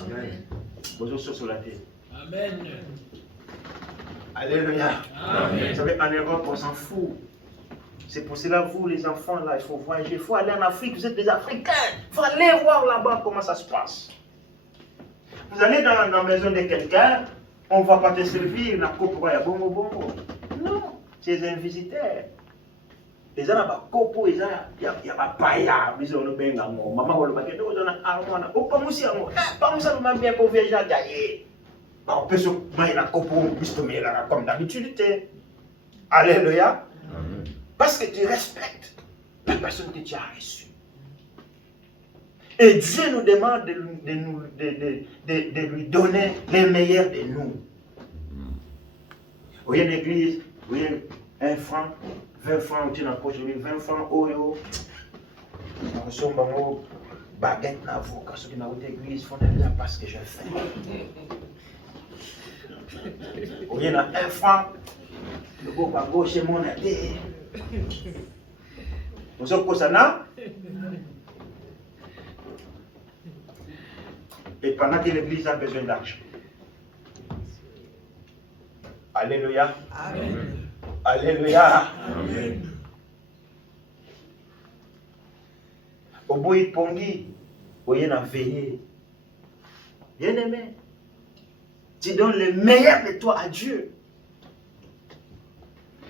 Amen. Bonjour sur la terre. Amen. Alléluia. Amen. Vous savez, en Europe, on s'en fout. C'est pour cela, vous, les enfants, là, il faut voyager. Il faut aller en Afrique. Vous êtes des Africains. Il faut aller voir là-bas comment ça se passe. Vous allez dans la maison de quelqu'un, on ne va pas te servir, la coupe, il y a bongo. Non, c'est un visiteur. Les gens ont copo, il y a paya, ils ont le benga, maman, le baguette, on a armoire, on pas moussi, pas moussi, on bien pour viager. On peut se mettre la copo, comme d'habitude. Alléluia. Parce que tu respectes la personne que tu as reçue. Et Dieu nous demande de lui donner les meilleurs de nous. Vous voyez l'église, vous voyez 1 franc, 20 francs, tu n'as pas 20 francs, oyo. Nous sommes dans baguette, vous, quand ceux qui n'ont pas d'église, font bien parce que je fais. Vous voyez, 1 franc, le beau à gauche, c'est mon idée. Vous savez quoi ça n'a? Et pendant que l'église a besoin d'argent. Alléluia. Amen. Alléluia. Amen. Au bout de Pongi, vous voyez la veillée. Bien aimé, tu donnes le meilleur de toi à Dieu.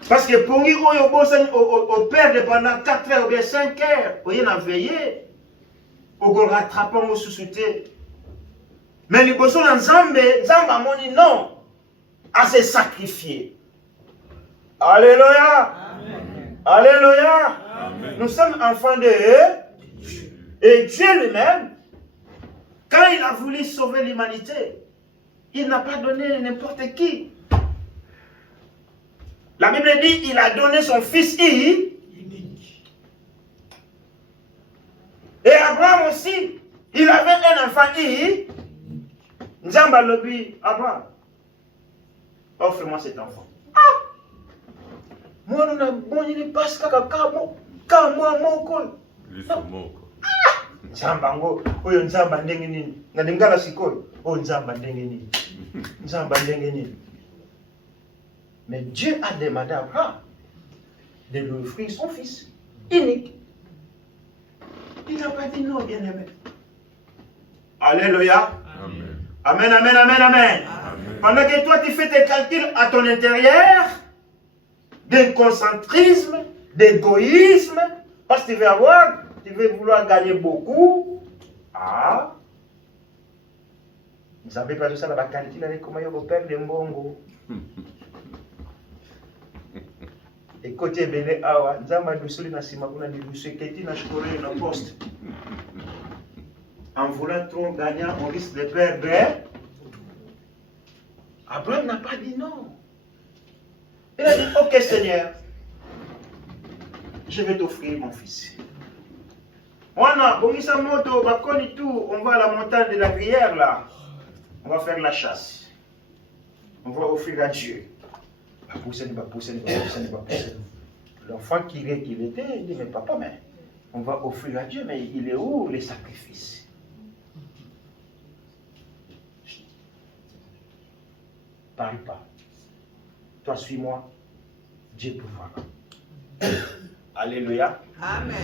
Parce que pour lui, au père pendant 4 heures ou bien 5 heures, il a veillé, au rattrapant au sous-souté. Mais les bossons dans Zambé, Zamba m'a dit non, à se sacrifier. Alléluia. Amen. Alléluia. Amen. Nous sommes enfants de Dieu. Et Dieu lui-même, quand il a voulu sauver l'humanité, il n'a pas donné n'importe qui. La Bible dit qu'il a donné son fils unique. Et Abraham aussi, il avait un enfant Nzamba lobi, Abraham, offre-moi cet enfant. Moi, nous n'avons pas de passe qu'à moi, mon col. Nzamba ngo, oyo Nzamba ndenge nini. Na dingala sikoyo, oh Nzamba ndenge nini. Nzamba ndenge nini. Mais Dieu a demandé à Abraham de lui offrir son fils unique. Il n'a pas dit non, bien aimé. Alléluia. Amen. Amen, amen, amen, amen. Pendant que toi tu fais tes calculs à ton intérieur, d'égoïsme, d'égoïsme, parce que tu veux vouloir gagner beaucoup. Ah, vous savez pas de ça, la calcul avec comment il y a père de mbongo. Et côté Béné Awa, Nzamba Doussoli na Simakuna di Doussoli, Keti na Chikore na poste. En voulant trop gagner, on risque de perdre. Abraham n'a pas dit non. Il a dit, ok Seigneur, je vais t'offrir mon fils. Voilà, Bongisa Moto, Bakoni tout, on va à la montagne de la prière là. On va faire la chasse. On va offrir à Dieu. L'enfant qu'il était, il dit, mais papa, mais on va offrir à Dieu, mais il est où les sacrifices? Parle pas. Toi, suis-moi. Dieu pourra. Alléluia. Amen.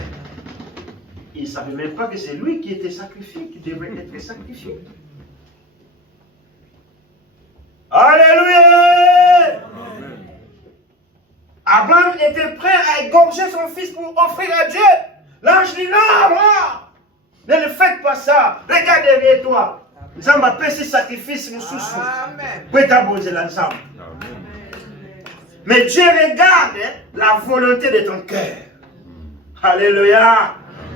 Il ne savait même pas que c'est lui qui était sacrifié, qui devait être sacrifié. Alléluia. Amen. Abraham était prêt à égorger son fils pour offrir à Dieu. L'ange dit non, Abraham, ne le faites pas ça. Regarde derrière toi. Nous allons payer ce sacrifice, nous sous-sous. Amen. Amen. Mais Dieu regarde la volonté de ton cœur. Alléluia.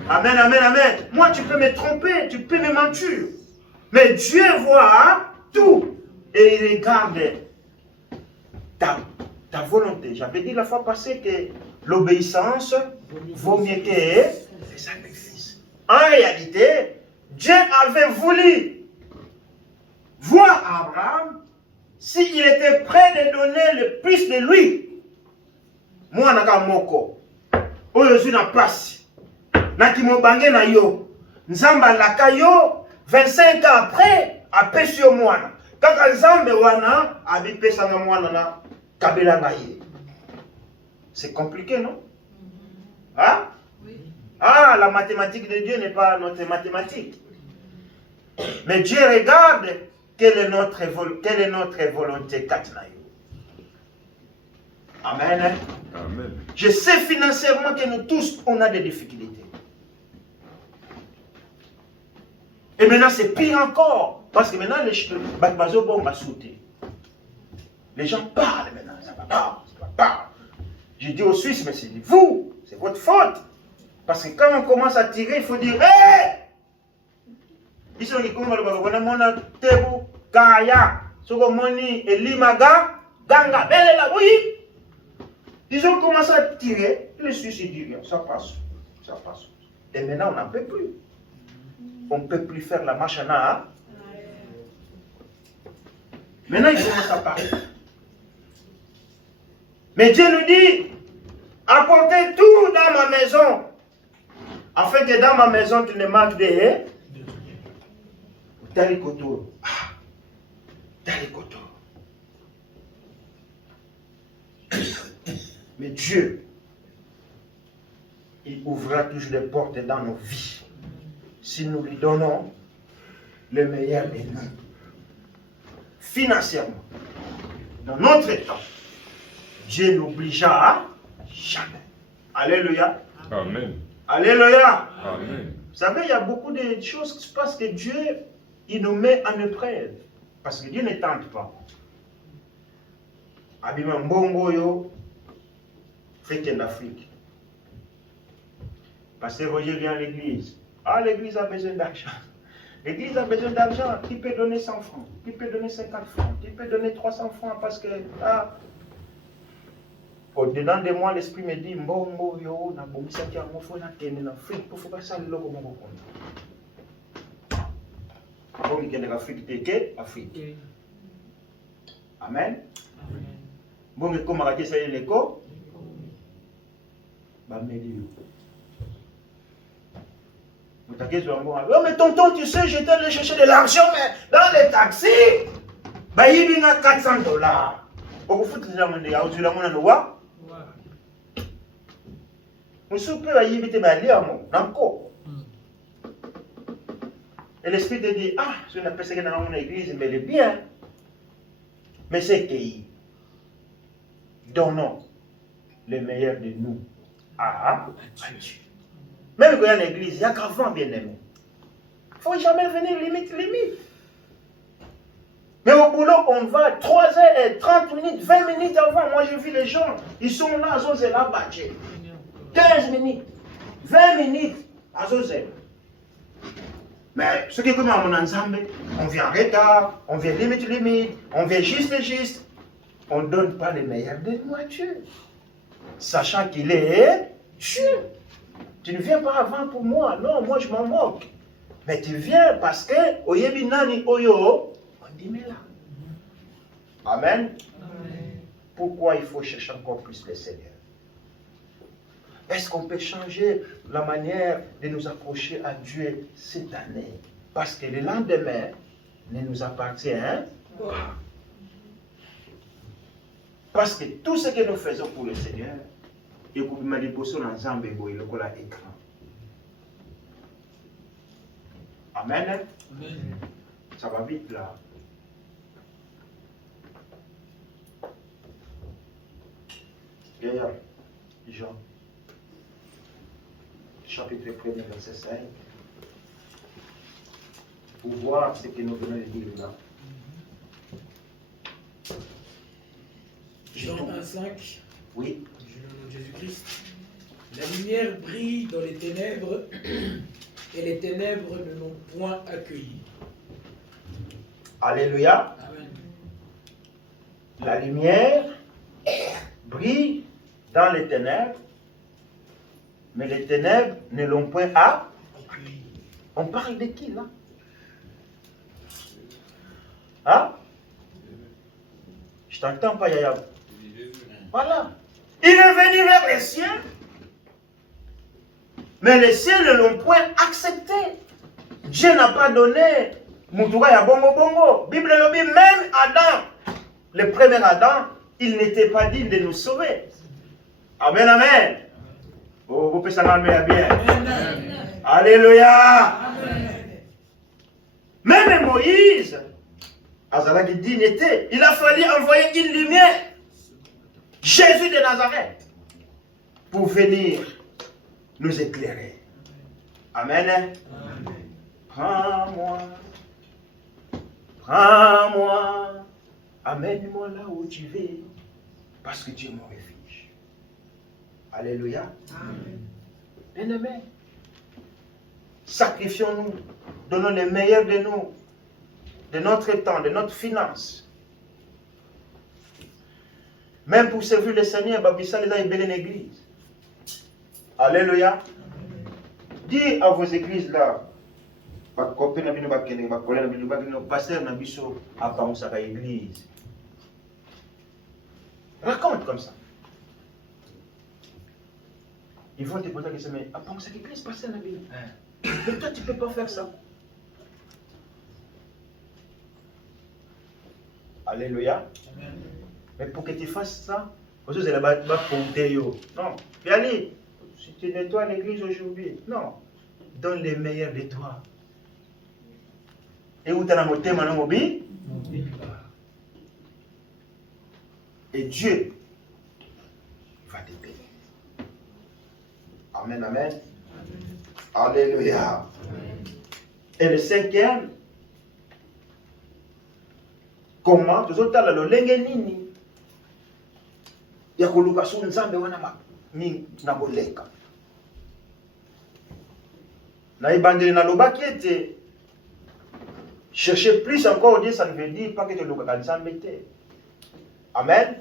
Amen, amen, amen. Moi, tu peux me tromper, tu peux me mentir. Mais Dieu voit tout. Et il regarde ta volonté. J'avais dit la fois passée que l'obéissance vaut mieux que les sacrifices. En réalité, Dieu avait voulu voir Abraham s'il était prêt de donner le plus de lui. Moi, naka moko. Oyo zu na place. Na kimobange na yo. Nzamba laka yo 25 ans après, apesi yo mwana. Kaka nzambe wana abipesa na mwana na kabela na ye. C'est compliqué, non? Hein? Oui. Ah, la mathématique de Dieu n'est pas notre mathématique. Mais Dieu regarde quelle est notre volonté. Amen. Amen. Je sais financièrement que nous tous, on a des difficultés. Et maintenant, c'est pire encore. Parce que maintenant, les gens parlent maintenant. Ça va pas. Je dis aux Suisses, mais c'est vous, c'est votre faute. Parce que quand on commence à tirer, il faut dire, hé! Ils sont qui commencent à mona tebu, kaya, sogomoni, elimaga, ganga, belela, oui! Ils ont commencé à tirer, les Suisses ils disent rien, ça passe. Et maintenant on n'en peut plus. On ne peut plus faire la marche en arrière. Maintenant ils commencent à parler. Mais Dieu nous dit, apportez tout dans ma maison, afin que dans ma maison tu ne manques de rien. Talikoto. Talikoto. Mais Dieu, il ouvrira toujours des portes dans nos vies si nous lui donnons le meilleur de nous. Financièrement, dans notre temps, Dieu n'obligera jamais. Alléluia. Amen. Alléluia. Amen. Vous savez, il y a beaucoup de choses qui se passent que Dieu, il nous met en épreuve. Parce que Dieu ne tente pas. Abima mbongo yo, fait en Afrique. Parce que Roger vient à l'église. Ah, l'église a besoin d'argent. L'église a besoin d'argent. Qui peut donner 100 francs? Qui peut donner 50 francs? Qui peut donner 300 francs? Parce que, au-dedans de moi, l'esprit me dit, mbongo yo, na bomisa ki ango fo na kene na Afrique, pour faire ça, loko moko kono. Bon, il y a l'Afrique teke, Afrique. Amen. Bon, il y a des gens qui l'écho. Oh, mais tonton, tu sais, j'étais allé chercher de l'argent, mais dans les taxis, il y a 400 dollars. Vous faites les gens qui ont dit la monnaie, vous pouvez y éviter ma lien, et l'esprit te dit, ah, je n'ai pas ce que dans mon église, mais le bien. Mais c'est qui? Donnons le meilleur de nous à Dieu. Même quand il y a l'église, il y a qu'avant, bien aimé. Il ne faut jamais venir limite. Mais au boulot, on va 3h, 30 minutes, 20 minutes avant. Moi, je vis les gens, ils sont là à Zozé, là, 15 minutes, 20 minutes à Zozé. Mais ce qui est comme à mon ensemble, on vient en retard, on vient limite, on vient juste. On ne donne pas le meilleur de nous à Dieu. Sachant qu'il est Dieu. Tu ne viens pas avant pour moi. Non, moi je m'en moque. Mais tu viens parce que Oyebi Nani Oyo, on dit mais là. Amen. Amen. Pourquoi il faut chercher encore plus le Seigneur? Est-ce qu'on peut changer la manière de nous approcher à Dieu cette année? Parce que le lendemain ne nous appartient pas. Parce que tout ce que nous faisons pour le Seigneur, et pour me déposer dans Zambé, il y a l'écran. Amen. Amen. Ça va vite là. D'ailleurs, Jean, chapitre 1er, verset 5, pour voir ce que nous venons de dire là. Jean 1,5. Oui. Je le nom de Jésus-Christ. La lumière brille dans les ténèbres et les ténèbres ne l'ont point accueilli. Alléluia. Amen. La lumière brille dans les ténèbres, mais les ténèbres ne l'ont point accueilli. On parle de qui là? Hein? Je t'entends pas, Yaya. Voilà. Il est venu vers les siens, mais les siens ne l'ont point accepté. Dieu n'a pas donné Moutoura ya bongo bongo. Bible le dit, même Adam, le premier Adam, il n'était pas digne de nous sauver. Amen, amen. Oh, vous pouvez s'en bien. Amen. Alléluia. Amen. Même Moïse, Azalaki dignité, il a fallu envoyer une lumière. Jésus de Nazareth, pour venir nous éclairer. Amen. Amen. Prends-moi, amène-moi là où tu veux, parce que tu es mon refuge. Alléluia. Amen. Bien-aimés, sacrifions-nous, donnons le meilleur de nous, de notre temps, de notre finance. Même pour servir le Seigneur, Babissa les a ébellé l'église. Alléluia. Dis à vos églises là, pasteur Nabiso a pensé à l'église. Raconte comme ça. Ils vont te poser la question, mais à penser à l'église, pasteur Nabiso. Mais toi, tu ne peux pas faire ça. Alléluia. Amen. Mais pour que tu fasses ça, vous allez non. Allez, si tu nettoies l'église aujourd'hui, non. Donne les meilleurs de toi. Et où tu as un thème en. Et Dieu va te bénir. Amen, amen. Alléluia. Et le cinquième, comment tozotala lolenge nini ya koluka su nzambe wana na koleka. Na ebandeli na lobaki ete chercher plus encore Dieu, ça ne veut dire pas que tu lukaka nzambe te. Amen.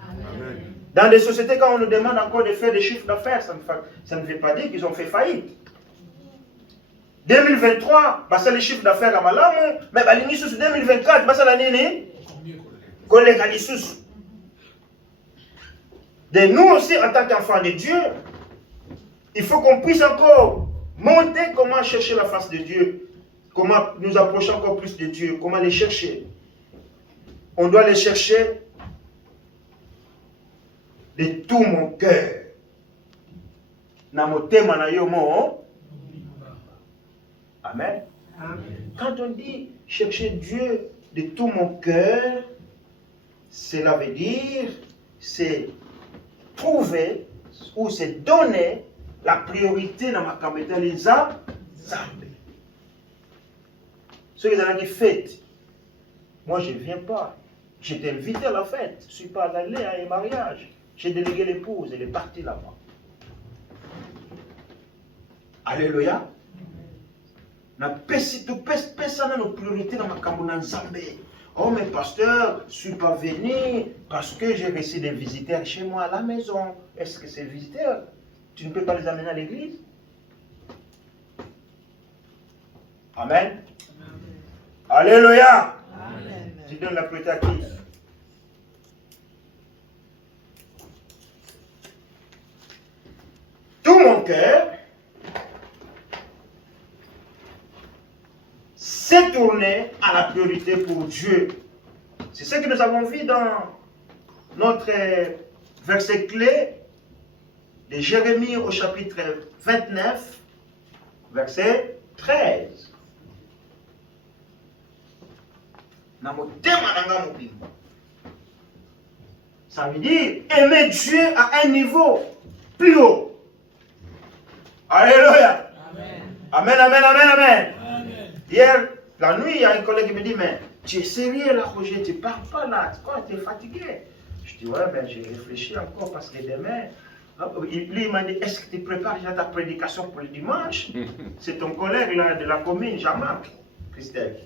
Amen. Dans des sociétés, quand on nous demande encore de faire des chiffres d'affaires, ça ne veut pas dire qu'ils ont fait faillite. 2023, c'est les chiffres d'affaires à Malamu, mais sous 2024, c'est la nini. Collègues à l'issous. De nous aussi, en tant qu'enfants de Dieu, il faut qu'on puisse encore monter comment chercher la face de Dieu, comment nous approcher encore plus de Dieu, comment les chercher. On doit les chercher de tout mon cœur. Amen. Quand on dit chercher Dieu de tout mon cœur, cela veut dire c'est trouver ou c'est donner la priorité dans ma caméra les âmes. Ceux qui ont dit fête, moi je ne viens pas. J'étais invité à la fête, je ne suis pas allé à un mariage. J'ai délégué l'épouse, elle est partie là-bas. Alléluia. Tu pèses ça dans nos priorités dans ma caméra Nzambe. Oh mais pasteur, je ne suis pas venu parce que j'ai reçu des visiteurs chez moi à la maison. Est-ce que ces visiteurs, tu ne peux pas les amener à l'église? Amen. Alléluia. Amen. Tu donnes la priorité à qui? Tout mon cœur s'est tourné à la priorité pour Dieu. C'est ce que nous avons vu dans notre verset clé de Jérémie au chapitre 29, verset 13. Ça veut dire aimer Dieu à un niveau plus haut. Alléluia. Amen, amen, amen, amen. Hier, la nuit, il y a un collègue qui me dit, mais tu es sérieux là, Roger, tu ne parles pas là, tu es fatigué. Je dis, ouais, mais j'ai réfléchi encore parce que demain, lui il m'a dit, est-ce que tu prépares déjà ta prédication pour le dimanche? C'est ton collègue là de la commune, Jean-Marc, Christelle.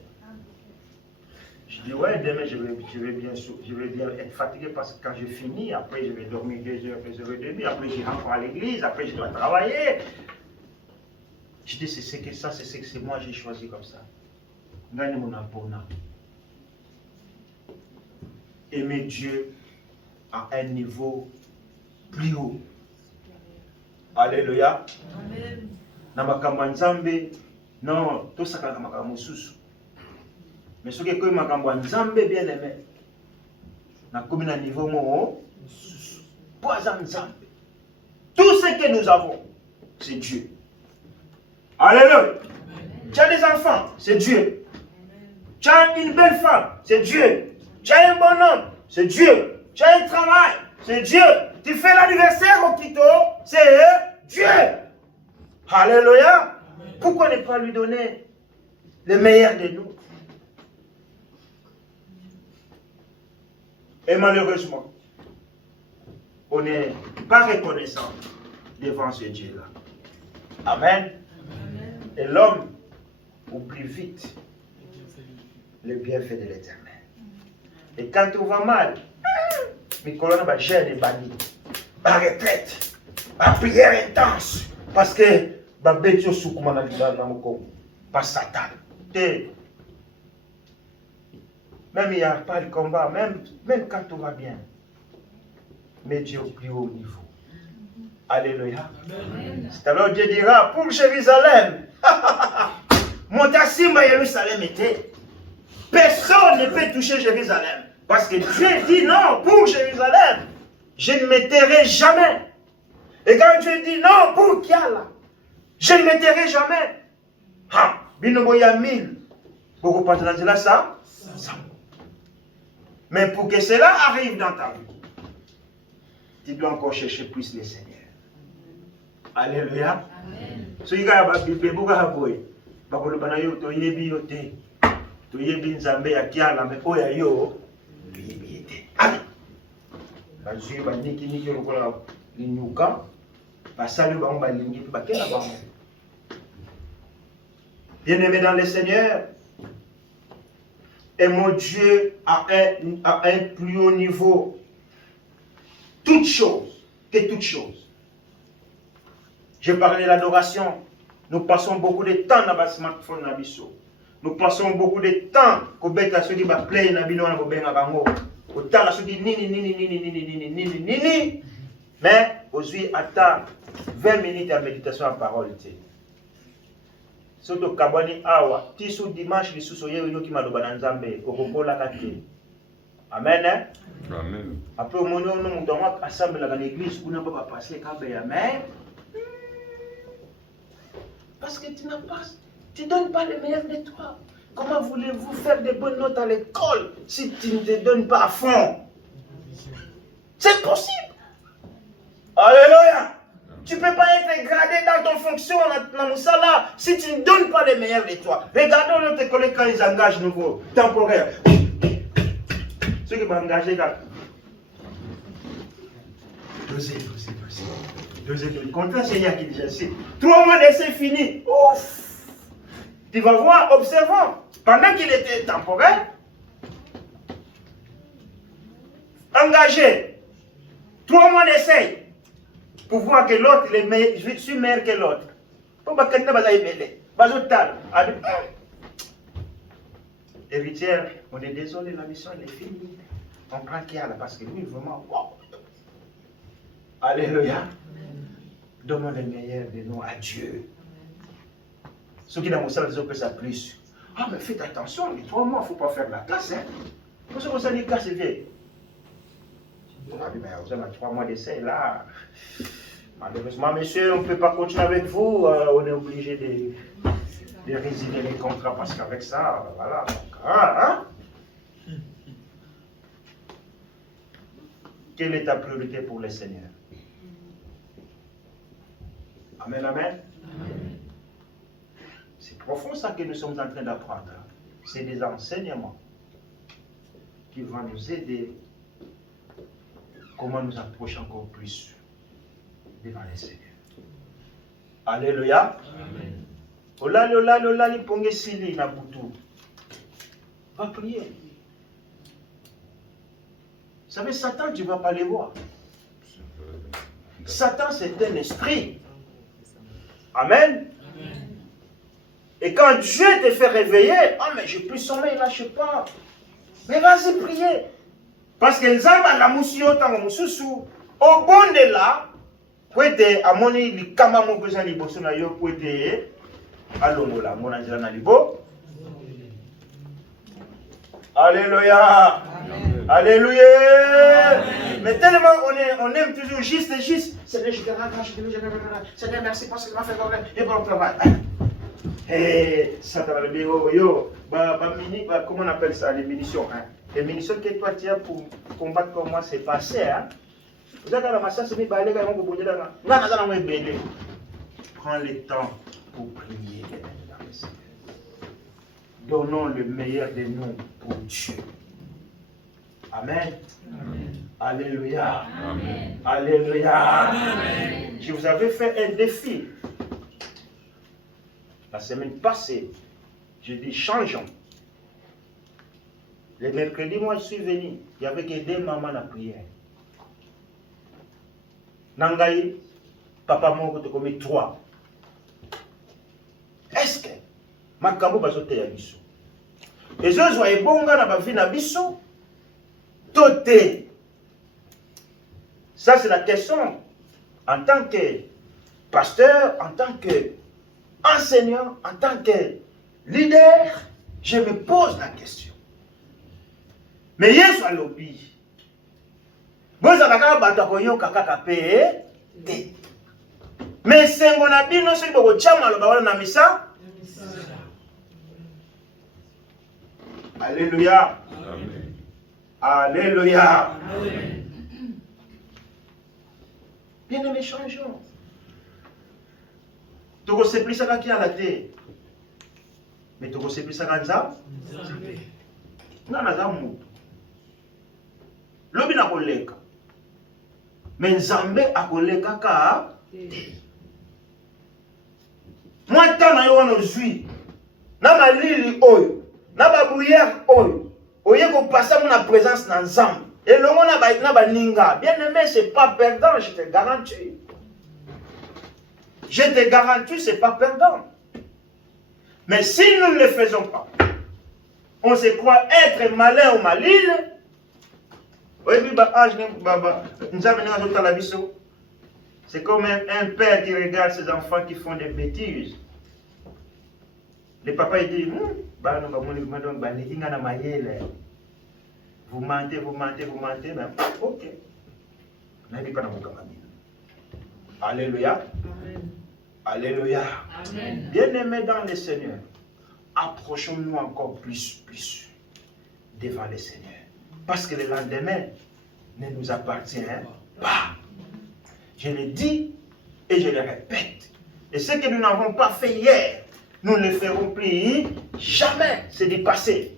Je dis, ouais, demain je vais bien être fatigué parce que quand je finis, après je vais dormir 2 heures, 2 heures et demie, après je rentre à l'église, après je dois travailler. Je dis, c'est ce que moi j'ai choisi comme ça. Gagne mon abonnement. Aimer Dieu à un niveau plus haut. Alléluia. Amen. Namakambo Nzambe, non, tout ça quand namakambo susu. Mais ce qui est que makambo Nzambe bien aimé, na comme na niveau mo, pas Nzambe. Tout ce que nous avons, c'est Dieu. Alléluia. Tu as des enfants, c'est Dieu. Tu as une belle femme, c'est Dieu. Tu as un bon homme, c'est Dieu. Tu as un travail, c'est Dieu. Tu fais l'anniversaire au Quito, c'est Dieu. Alléluia. Pourquoi ne pas lui donner le meilleur de nous? Et malheureusement, on n'est pas reconnaissant devant ce Dieu-là. Amen. Et l'homme oublie vite le bienfait de l'Éternel. Et quand tout va mal, mes colonnes va gérer les bannis, la retraite, la prière intense, parce que ma bête est sous comme on a dit dans mon corps, pas Satan. Même il n'y a pas de combat, même quand tout va bien, mais Dieu au plus haut niveau. Alléluia. C'est alors Dieu dira pour Jérusalem. Montassimba Jérusalem était. Personne ne peut toucher Jérusalem. Parce que Dieu dit non pour Jérusalem. Je ne me tairai jamais. Et quand Dieu dit non pour Kiala, je ne me tairai jamais. Ha, binoboya 1000. Pourquoi pas dans là ça? Mais pour que cela arrive dans ta vie, tu dois encore chercher plus le Seigneur. Alléluia. So il y a des bébés qui ont bakolo bana yo to yebi yo te to yebi nzambe ya kiala me oya yo yebi te amen bazui ba niki niki lokola linyuka basali bango balingi pe bakela bango. Bien-aimé dans le Seigneur, et mon Dieu à un plus haut niveau toute chose que toute chose. J'ai parlé de l'adoration. Nous passons beaucoup de temps dans le smartphone. Nous passons beaucoup de temps au bête à ceux qui va play na bino na bobenga bango. Au temps à ceux qui nini. Mais aujourd'hui attends 20 minutes de méditation en parole. Surtout kabani awa tisu dimanche lisusu yewe yoki maloba na nzambe okokola kate. Amen. Amen. Après au moment où nous devons assembler dans l'église, on ne peut pas passer kabe amen. Parce que tu ne donnes pas le meilleur de toi. Comment voulez-vous faire des bonnes notes à l'école si tu ne te donnes pas à fond? C'est possible. Alléluia. Tu ne peux pas être gradé dans ton fonction dans Moussala si tu ne donnes pas le meilleur de toi. Regardons tes collègues quand ils engagent nouveau, temporaire. Ceux qui vont engager là. Deuxième. Contrat, c'est Seigneur qui dit ainsi. 3 mois d'essai fini. Ouf. Tu vas voir, observant. Pendant qu'il était temporaire, engagé. 3 mois d'essai. Pour voir que l'autre, je suis meilleur que l'autre. Héritière, on est désolé, la mission elle est finie. On prend qui là parce que lui, vraiment, wow. Alléluia. Donnons le meilleur de nous à Dieu. Ceux qui dans mon salle, ils ont ça plus. Ah, mais faites attention, les 3 mois, il ne faut pas faire la casse. Hein. Pour ce que vous allez casser, vieux. Ah, mais vous avez 3 mois d'essai là. Malheureusement, monsieur, on ne peut pas continuer avec vous. On est obligé de résilier les contrats parce qu'avec ça, voilà. Hein? Quelle est ta priorité pour le Seigneur? Amen, amen. C'est profond ça que nous sommes en train d'apprendre. C'est des enseignements qui vont nous aider comment nous approcher encore plus devant le Seigneur. Alléluia. Olali ponge sili na butu. Va prier. Vous savez, Satan, tu ne vas pas les voir. Satan, c'est un esprit. Amen. Et quand Dieu te fait réveiller, ah mais j'ai plus sommeil là, je ne sais pas. Mais vas-y prier. Parce que Nzamba la musi otanga mususu, au bon de là, poete amoni likama mo pesa liboso na yo poete alongola mona nzela na libo. Alléluia. Amen. Alléluia. Amen. Mais tellement on aime toujours juste. Seigneur, je te rends grâce, Seigneur, merci parce que tu m'as fait voir et bon travail. Et Satan le yo, comment on appelle ça, les munitions, hein? Les munitions que toi tu as pour combattre comme moi, c'est passé, hein? Vous avez la masse, c'est mis balai quand on peut là. Prends le temps pour prier. Donnons le meilleur de nous pour Dieu. Amen. Amen. Alléluia. Amen. Alléluia. Amen. Je vous avais fait un défi. La semaine passée, je dis changeons. Le mercredi, moi je suis venu. Il y avait que 2 mamans à prière. Nangaï, papa moko te commis 3. Est-ce que makambo bazote ya biso? Et je vois ebonga na ba vie na biso toté. Ça c'est la question. En tant que pasteur, en tant que enseignant, en tant que leader, je me pose la question. Mais Yesu alobi. Bozala kaka bato koyoka kaka pe te. Mais sengo na bino soki bokotia maloba wana na misa. Alléluia. Amen. Alléluia. Amen. Bien aimé, changeons. Toko seplisaka ki ala te. Mais toko seplisaka nzambe. Nga naza mutu. Lobi na koleka. Mais nzambe akoleka ka. Moi tana yo wana ozwi. Na malili oyo. Na babouillère oyo. Oye ko passa mon présence na nzambe. Et le monde na ba ninga. Bien aimé, c'est pas perdant, je te garantis. Je te garantis, c'est pas perdant. Mais si nous ne le faisons pas, on se croit être malin ou maligne. C'est comme un père qui regarde ses enfants qui font des bêtises. Le papa il dit, vous mentez, mais ok. Alléluia. Amen. Alléluia. Amen. Bien-aimés dans le Seigneur, approchons-nous encore plus devant le Seigneur. Parce que le lendemain ne nous appartient pas. Je le dis et je le répète. Et ce que nous n'avons pas fait hier, nous ne le ferons plus jamais. C'est du passé.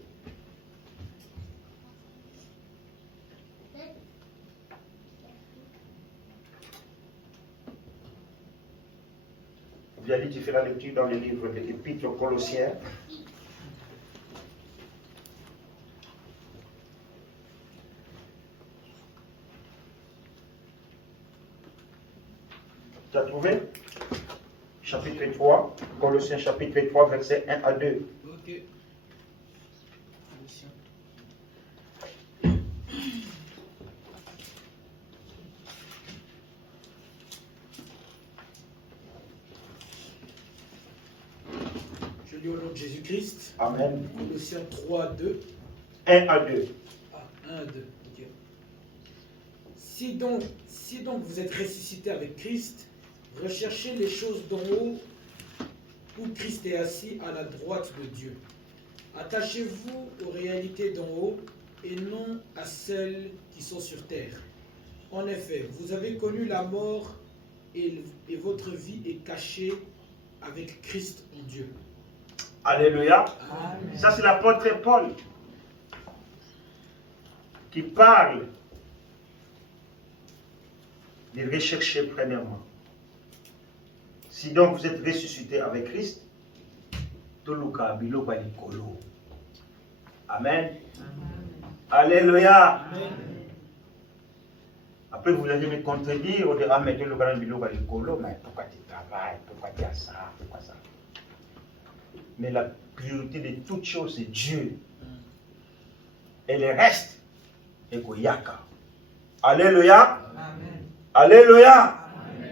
Tu fais la lecture dans le livre de l'Épître aux Colossiens. Tu as trouvé? Chapitre 3, Colossiens chapitre 3, versets 1 à 2. Ok. Je lis au nom de Jésus-Christ. Amen. Colossiens 3, 2. 1 à 2. Ah, 1 à 2. Ok. Si donc vous êtes ressuscité avec Christ, recherchez les choses d'en haut, où Christ est assis à la droite de Dieu. Attachez-vous aux réalités d'en haut et non à celles qui sont sur terre. En effet, vous avez connu la mort et votre vie est cachée avec Christ en Dieu. Alléluia. Amen. Ça, c'est l'apôtre Paul qui parle de rechercher premièrement. Si donc vous êtes ressuscité avec Christ, toluka biloko ya likolo. Amen. Alléluia. Amen. Après, vous allez me contredire, on dira, mais toluka na biloko ya likolo, mais pourquoi tu travailles, pourquoi tu as ça, pourquoi ça. Mais la priorité de toute chose, c'est Dieu. Et le reste, est Goyaka. Alléluia. Amen. Alléluia. Amen.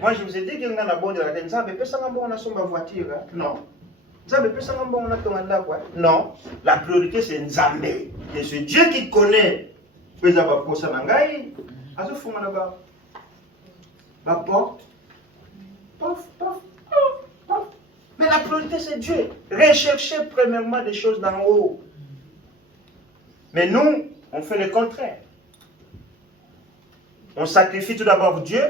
Moi, je vous ai dit qu'il y a un bon de la tête. Mais personne n'a pas voiture. Non. Non. La priorité, c'est Nzambe. Et c'est Dieu qui connaît. Mais la priorité, c'est Dieu. Recherchez premièrement des choses d'en haut. Mais nous, on fait le contraire. On sacrifie tout d'abord Dieu.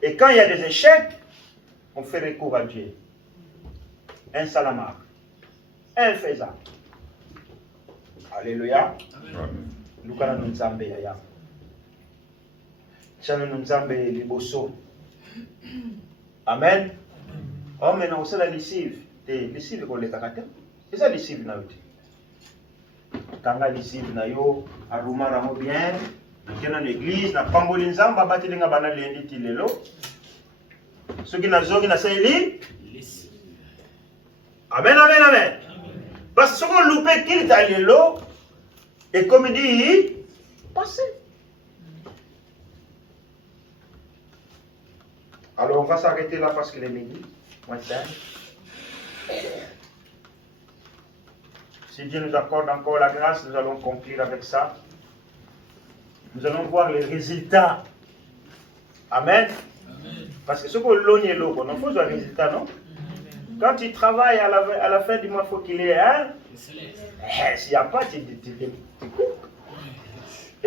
Et quand il y a des échecs, on fait recours à Dieu. Un salamar. Un faisant. Alléluia. Nous allons nous Nzambe yaya. Nous nous Nzambe liboso. Amen. Oh, maintenant, c'est la lessive. La lessive, c'est le caractère. C'est ça la lessive. Quand la lessive, aruma ramo bien. Dans l'église, na pamboli nzamba bati linga bana lendi tilelo. Ceux qui n'ont pas saisi, amen, amen, amen. Parce que si on loupe qu'il t'a l'élo, et comme il dit, passez. Alors on va s'arrêter là parce qu'il est midi. Si Dieu nous accorde encore la grâce, nous allons conclure avec ça. Nous allons voir les résultats. Amen. Amen. Parce que ce qu'on logne l'eau, on faut un résultat, non? Quand tu travailles à la fin du mois, il faut qu'il y ait un. S'il n'y a pas, tu coupes.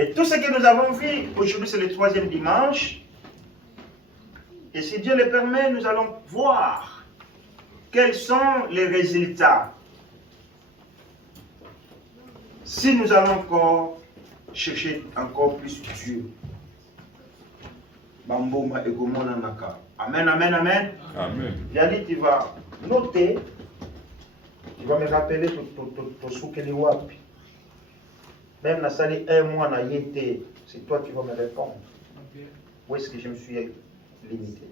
Et tout ce que nous avons vu, aujourd'hui c'est le 3e dimanche. Et si Dieu le permet, nous allons voir quels sont les résultats. Si nous allons encore chercher encore plus Dieu. Bamboma et Gomona Naka. Amen, amen, amen. Amen. Yannick, tu vas noter, tu vas me rappeler ton soukeli wapi. Même la salle 1 mois n'a été, c'est toi qui vas me répondre. Ok. Où est-ce que je me suis limité?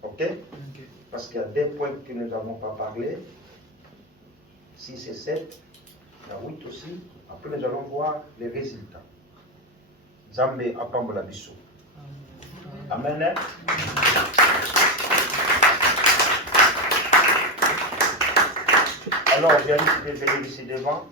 Ok? Ok. Parce qu'il y a des points que nous n'avons pas parlé. 6 et 7, il y a 8 aussi. Après, nous allons voir les résultats. Zambé apambola biso. Amen. Hein? Alors, Yannick, tu peux venir ici devant.